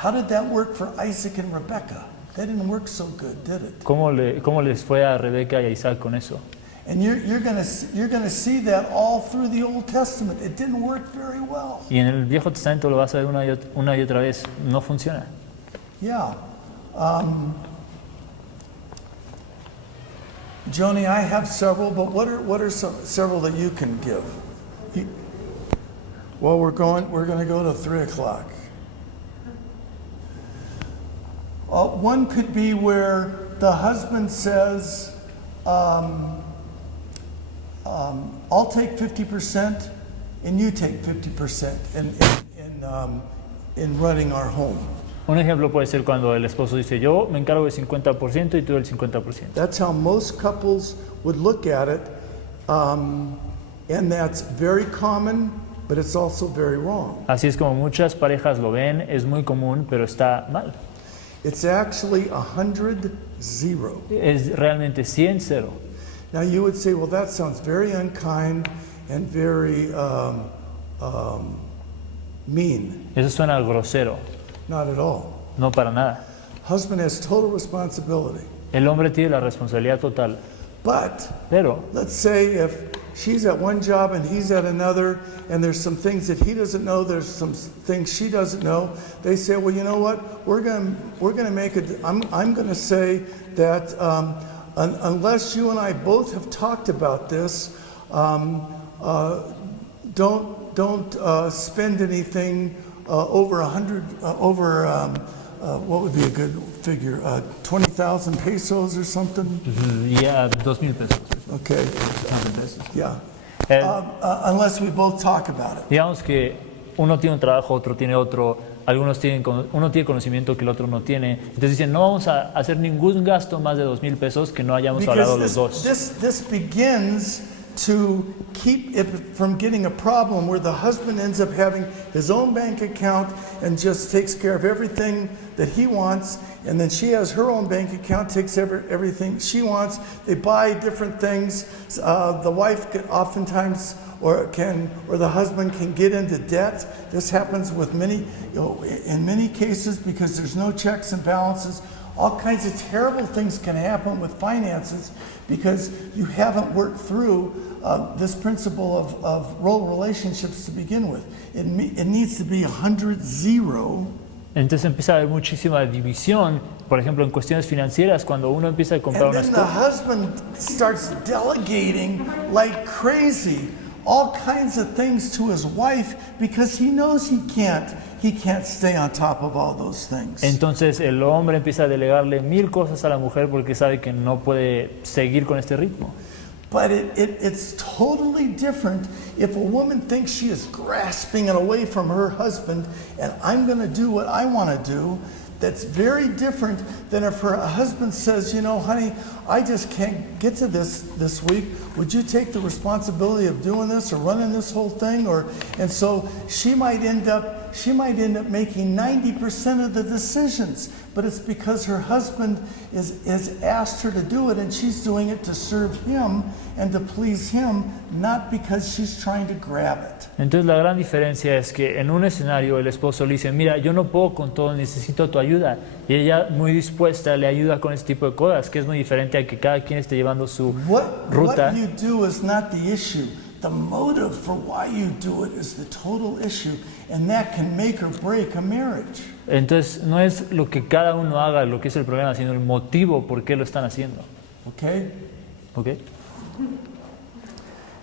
How did that work for Isaac and Rebekah? That didn't work so good, did it? ¿Cómo les fue a Rebeca y a Isaac con eso? And you're going to see that all through the Old Testament. It didn't work very well. Y en el Viejo Testamento lo vas a ver una y otra vez. No funciona. Yeah. Joni, I have several, but what are several that you can give? Well, we're going to go to 3 o'clock. One could be where the husband says, I'll take 50% and you take 50% in running our home. Un ejemplo puede ser cuando el esposo dice, yo me encargo del 50% y tú del 50%. That's how most couples would look at it, and that's very common, but it's also very wrong. Así es como muchas parejas lo ven, es muy común, pero está mal. It's actually 100-0. Es realmente 100-0. Now you would say, well, that sounds very unkind and very mean. Eso suena grosero. Not at all. No para nada. Husband has total responsibility. El hombre tiene la responsabilidad total. But Pero let's say if she's at one job and he's at another, and there's some things that he doesn't know, there's some things she doesn't know. They say, well, you know what? We're gonna make it. I'm gonna say that unless you and I both have talked about this, don't spend anything over 100 what would be a good figure? 20,000 pesos or something? ya 2,000 pesos. Okay. 2,000 pesos. Yeah. Eh, Unless we both talk about it. Digamos que uno tiene un trabajo, otro tiene otro, uno tiene conocimiento que el otro no tiene. Entonces dicen, no vamos a hacer ningún gasto más de 2,000 pesos que no hayamos hablado los dos. This begins to keep it from getting a problem where the husband ends up having his own bank account and just takes care of everything that he wants, and then she has her own bank account, takes everything she wants. They buy different things. The wife oftentimes or the husband can get into debt. This happens with in many cases because there's no checks and balances. All kinds of terrible things can happen with finances because you haven't worked through this principle of role relationships to begin with. It needs to be 100-0. Entonces empieza a haber muchísima división, por ejemplo, en cuestiones financieras, cuando uno empieza a comprar And unas then the cosas. husband starts delegating like crazy all kinds of things to his wife because he knows he can't stay on top of all those things. Entonces el hombre empieza a delegarle 1000 cosas a la mujer porque sabe que no puede seguir con este ritmo. But it's totally different if a woman thinks she is grasping it away from her husband and I'm going to do what I want to do. That's very different than if her husband says, you know, honey, I just can't get to this week. Would you take the responsibility of doing this or running this whole thing? And so she might end up making 90% of the decisions, but it's because her husband has asked her to do it and she's doing it to serve him and to please him, not because she's trying to grab it. Entonces la gran diferencia es que en un escenario el esposo le dice, mira, yo no puedo con todo, necesito tu ayuda. Y ella muy dispuesta le ayuda con este tipo de cosas, que es muy diferente a que cada quien esté llevando su ruta. What you do is not the issue. The motive for why you do it is the total issue, and that can make or break a marriage. Entonces no es lo que cada uno haga lo que es el problema, sino el motivo por qué lo están haciendo. Okay? ¿Ok?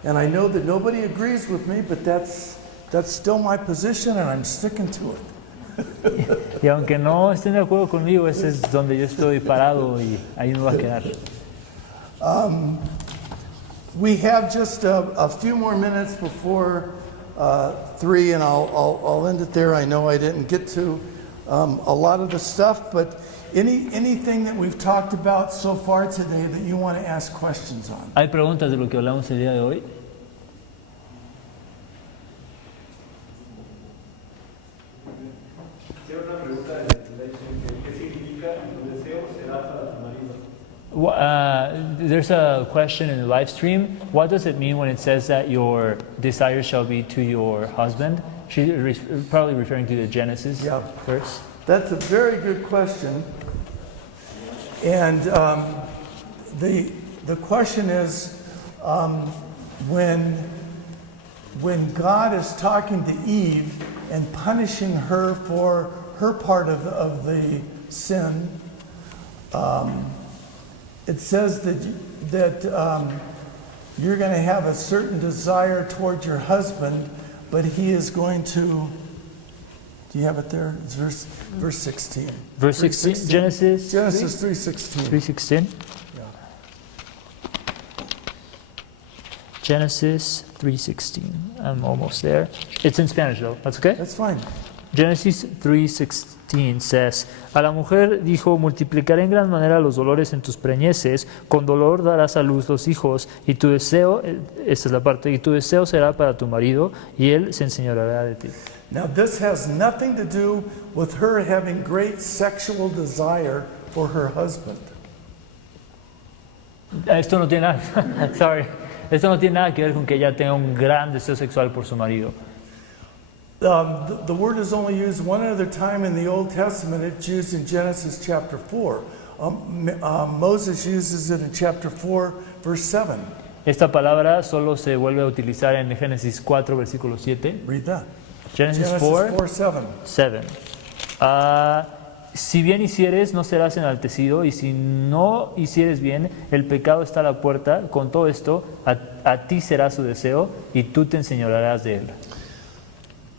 And I know that nobody agrees with me, but that's still my position, and I'm sticking to it. Y aunque no estén de acuerdo conmigo, ese es donde yo estoy parado y ahí me va a quedar. We have just a few more minutes before 3, and I'll end it there. I know I didn't get to a lot of the stuff, but anything that we've talked about so far today that you want to ask questions on? ¿Hay preguntas de lo que hablamos el día de hoy? There's a question in the live stream. What does it mean when it says that your desire shall be to your husband? She's probably referring to the Genesis verse. That's a very good question. And the question is, when God is talking to Eve and punishing her for her part of the sin, it says that you're going to have a certain desire toward your husband, but he is going to. Do you have it there? It's verse 16. Verse 16, Genesis 3:16. 3:16. Yeah. Genesis 3:16. I'm almost there. It's in Spanish though. That's okay? That's fine. Genesis 3:16 says, a la mujer dijo, multiplicaré en gran manera los dolores en tus preñeces, con dolor darás a luz los hijos, y tu deseo, esta es la parte, y tu deseo será para tu marido, y él se enseñoreará de ti. Now, this has nothing to do with her having great sexual desire for her husband. Esto no tiene nada, sorry, esto no tiene nada que ver con que ella tenga un gran deseo sexual por su marido. The word is only used one other time in the Old Testament. It's used in Genesis chapter 4. Moses uses it in chapter 4, verse 7. Esta palabra solo se vuelve a utilizar en Génesis 4, versículo 7. Read that. Genesis Genesis 4, 4, 7. 7. Si bien hicieres, no serás enaltecido, y si no hicieres bien, el pecado está a la puerta. Con todo esto, a ti será su deseo, y tú te enseñorearás de él.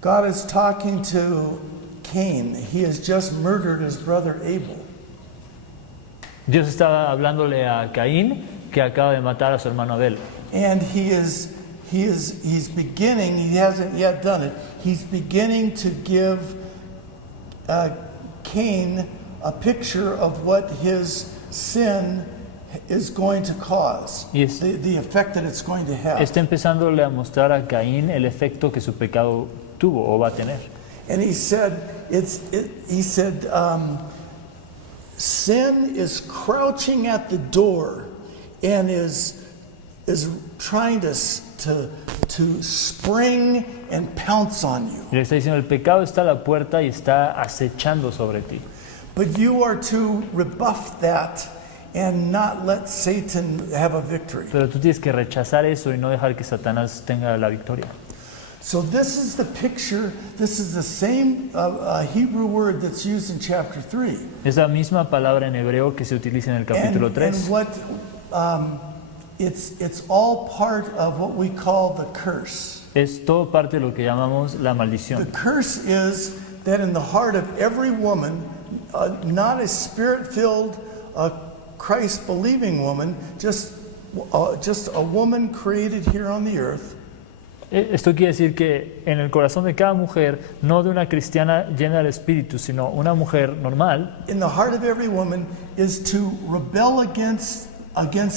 God is talking to Cain. He has just murdered his brother Abel. Dios estaba hablándole a Caín, que acaba de matar a su hermano Abel. And he's beginning, he hasn't yet done it, he's beginning to give Cain a picture of what his sin is going to cause, Yes. the effect that it's going to have. Está empezándole a mostrar a Caín el efecto que su pecado tuvo o va a tener. And he said, sin is crouching at the door and is trying to spring and pounce on you. Y le está diciendo, el pecado está a la puerta y está acechando sobre ti. But you are to rebuff that and not let Satan have a victory. Pero tú tienes que rechazar eso y no dejar que Satanás tenga la victoria. So this is the picture, this is the same Hebrew word that's used in chapter 3. Es la misma palabra en hebreo que se utiliza en el capítulo And 3. what it's all part of what we call the curse. Es todo parte de lo que llamamos la The maldición. curse is that in the heart of every woman, not a spirit-filled, Christ-believing woman, just a woman created here on the earth, Esto quiere decir que en el corazón de cada mujer, no de una cristiana llena del Espíritu, sino una mujer normal, in the heart of every woman is to rebel against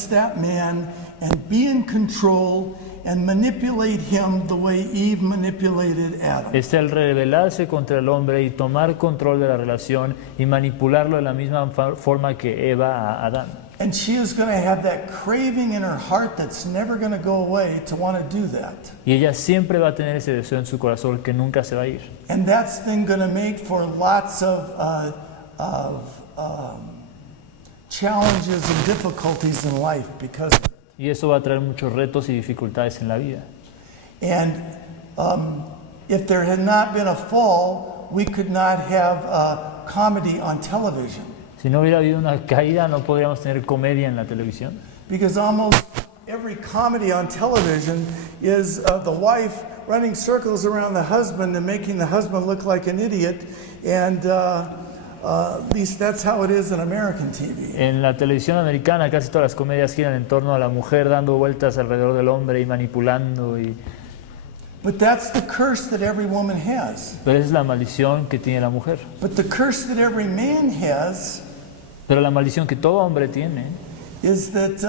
that man and be in control and manipulate him the way Eve manipulated Adam. es el rebelarse contra el hombre y tomar control de la relación y manipularlo de la misma forma que Eva a Adán. And she is going to have that craving in her heart that's never going to go away to want to do that. Y ella siempre va a tener ese deseo en su corazón que nunca se va a ir. And that's then going to make for lots of challenges and difficulties in life because. Y eso va a traer muchos retos y dificultades en la vida. And if there had not been a fall, we could not have comedy on television. Si no hubiera habido una caída, no podríamos tener comedia en la televisión. Because almost every comedy on television is the wife running circles around the husband and making the husband look like an idiot. And at least that's how it is in American TV. En la televisión americana casi todas las comedias giran en torno a la mujer dando vueltas alrededor del hombre y manipulando. But that's the curse that every woman has. Pero esa es la maldición que tiene la mujer. But the curse that every man has Pero la maldición que todo hombre tiene is that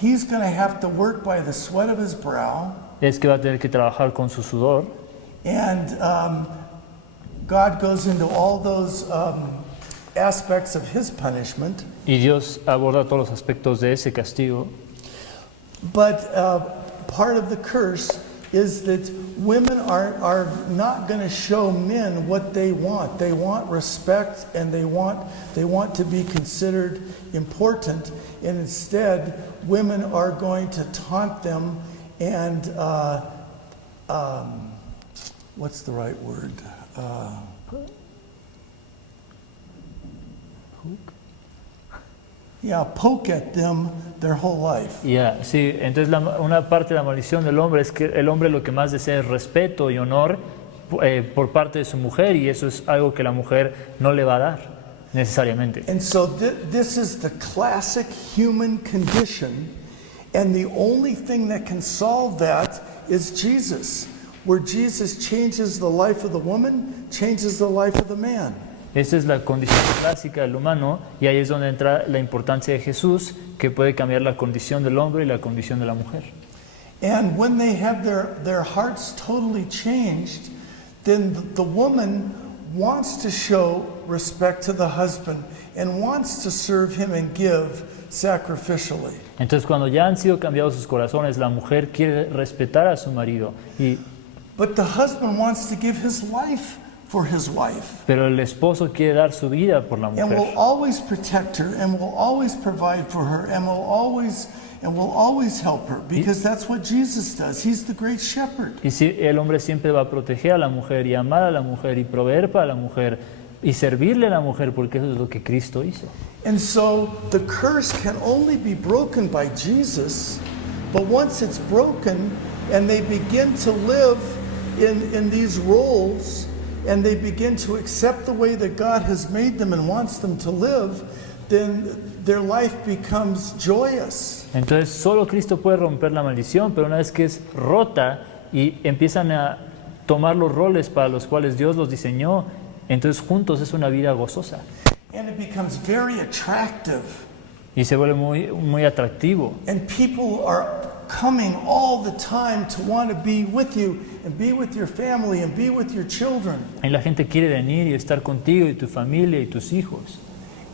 he's going to have to work by the sweat of his brow. es que va a tener que trabajar con su sudor. And God goes into all those aspects of his punishment. Y Dios aborda todos los aspectos de ese castigo. But part of the curse is that women are not going to show men what they want. They want respect and they want to be considered important. And instead, women are going to taunt them and what's the right word? Poke at them their whole life. Sí, entonces una parte de la maldición del hombre es que el hombre lo que más desea es respeto y honor por parte de su mujer, y eso es algo que la mujer no le va a dar necesariamente. And so this is the classic human condition, and the only thing that can solve that is Jesus, where Jesus changes the life of the woman, changes the life of the man. Esa es la condición clásica del humano, y ahí es donde entra la importancia de Jesús, que puede cambiar la condición del hombre y la condición de la mujer. And when they have their hearts totally changed, then the woman wants to show respect to the husband and wants to serve him and give sacrificially. Entonces, cuando ya han sido cambiados sus corazones, la mujer quiere respetar a su marido, But the husband wants to give his life for his wife. pero el esposo quiere dar su vida por la And will mujer. always protect her and will always provide for her and will always help her because that's what Jesus does. He's the great shepherd. Y si el hombre siempre va a proteger a la mujer y amar a la mujer y proveer para la mujer y servirle a la mujer, porque eso es lo que Cristo hizo. And so the curse can only be broken by Jesus, but once it's broken and they begin to live in these roles and they begin to accept the way that God has made them and wants them to live, then their life becomes joyous. Entonces solo Cristo puede romper la maldición, pero una vez que es rota y empiezan a tomar los roles para los cuales Dios los diseñó, entonces juntos es una vida gozosa. And it becomes very attractive. Y se vuelve muy, muy atractivo. And people are coming all the time to want to be with you and be with your family and be with your children. Y la gente quiere venir y estar contigo y tu familia y tus hijos.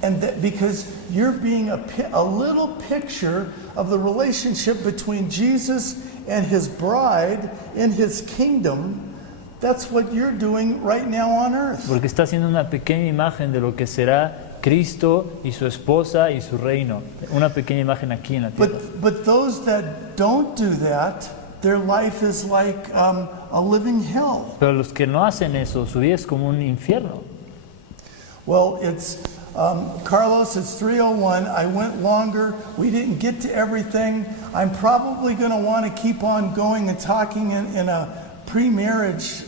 And that because you're being a little picture of the relationship between Jesus and his bride in his kingdom, that's what you're doing right now on earth. Porque está haciendo una pequeña imagen de lo que será Cristo y su esposa y su reino. Una pequeña imagen aquí en la tierra. But those that don't do that, their life is like a living hell. Pero los que no hacen eso, su vida es como un infierno. Well, it's Carlos, it's 3:01. I went longer. We didn't get to everything. I'm probably going to want to keep on going and talking in a pre-marriage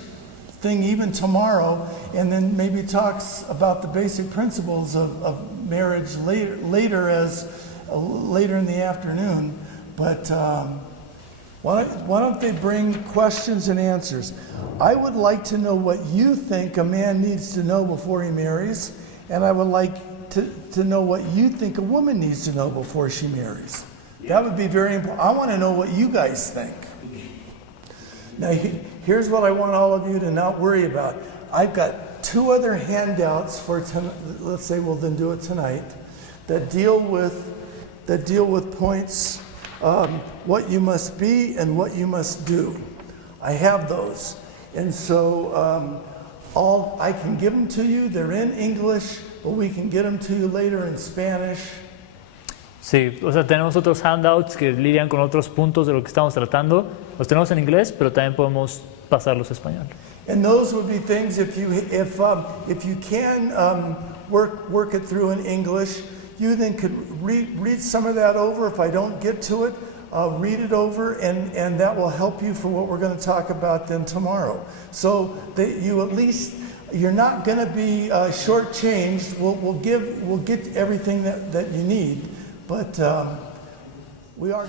thing even tomorrow, and then maybe talks about the basic principles of marriage later in the afternoon. But why don't they bring questions and answers? I would like to know what you think a man needs to know before he marries, and I would like to know what you think a woman needs to know before she marries. That would be very important. I want to know what you guys think. Now, here's what I want all of you to not worry about. I've got 2 other handouts for tonight. Let's say we'll then do it tonight, that deal with points, what you must be and what you must do. I have those, and so I can give them to you. They're in English, but we can get them to you later in Spanish. Sí, o sea, tenemos otros handouts que lidian con otros puntos de lo que estamos tratando. Los tenemos en inglés, pero también podemos pasarlos a español. And those would be things if you can work it through in English, you then could read some of that over. If I don't get to it, read it over, and that will help you for what we're going to talk about then tomorrow. So that you at least, you're not going to be shortchanged. We'll get everything that you need, but we are.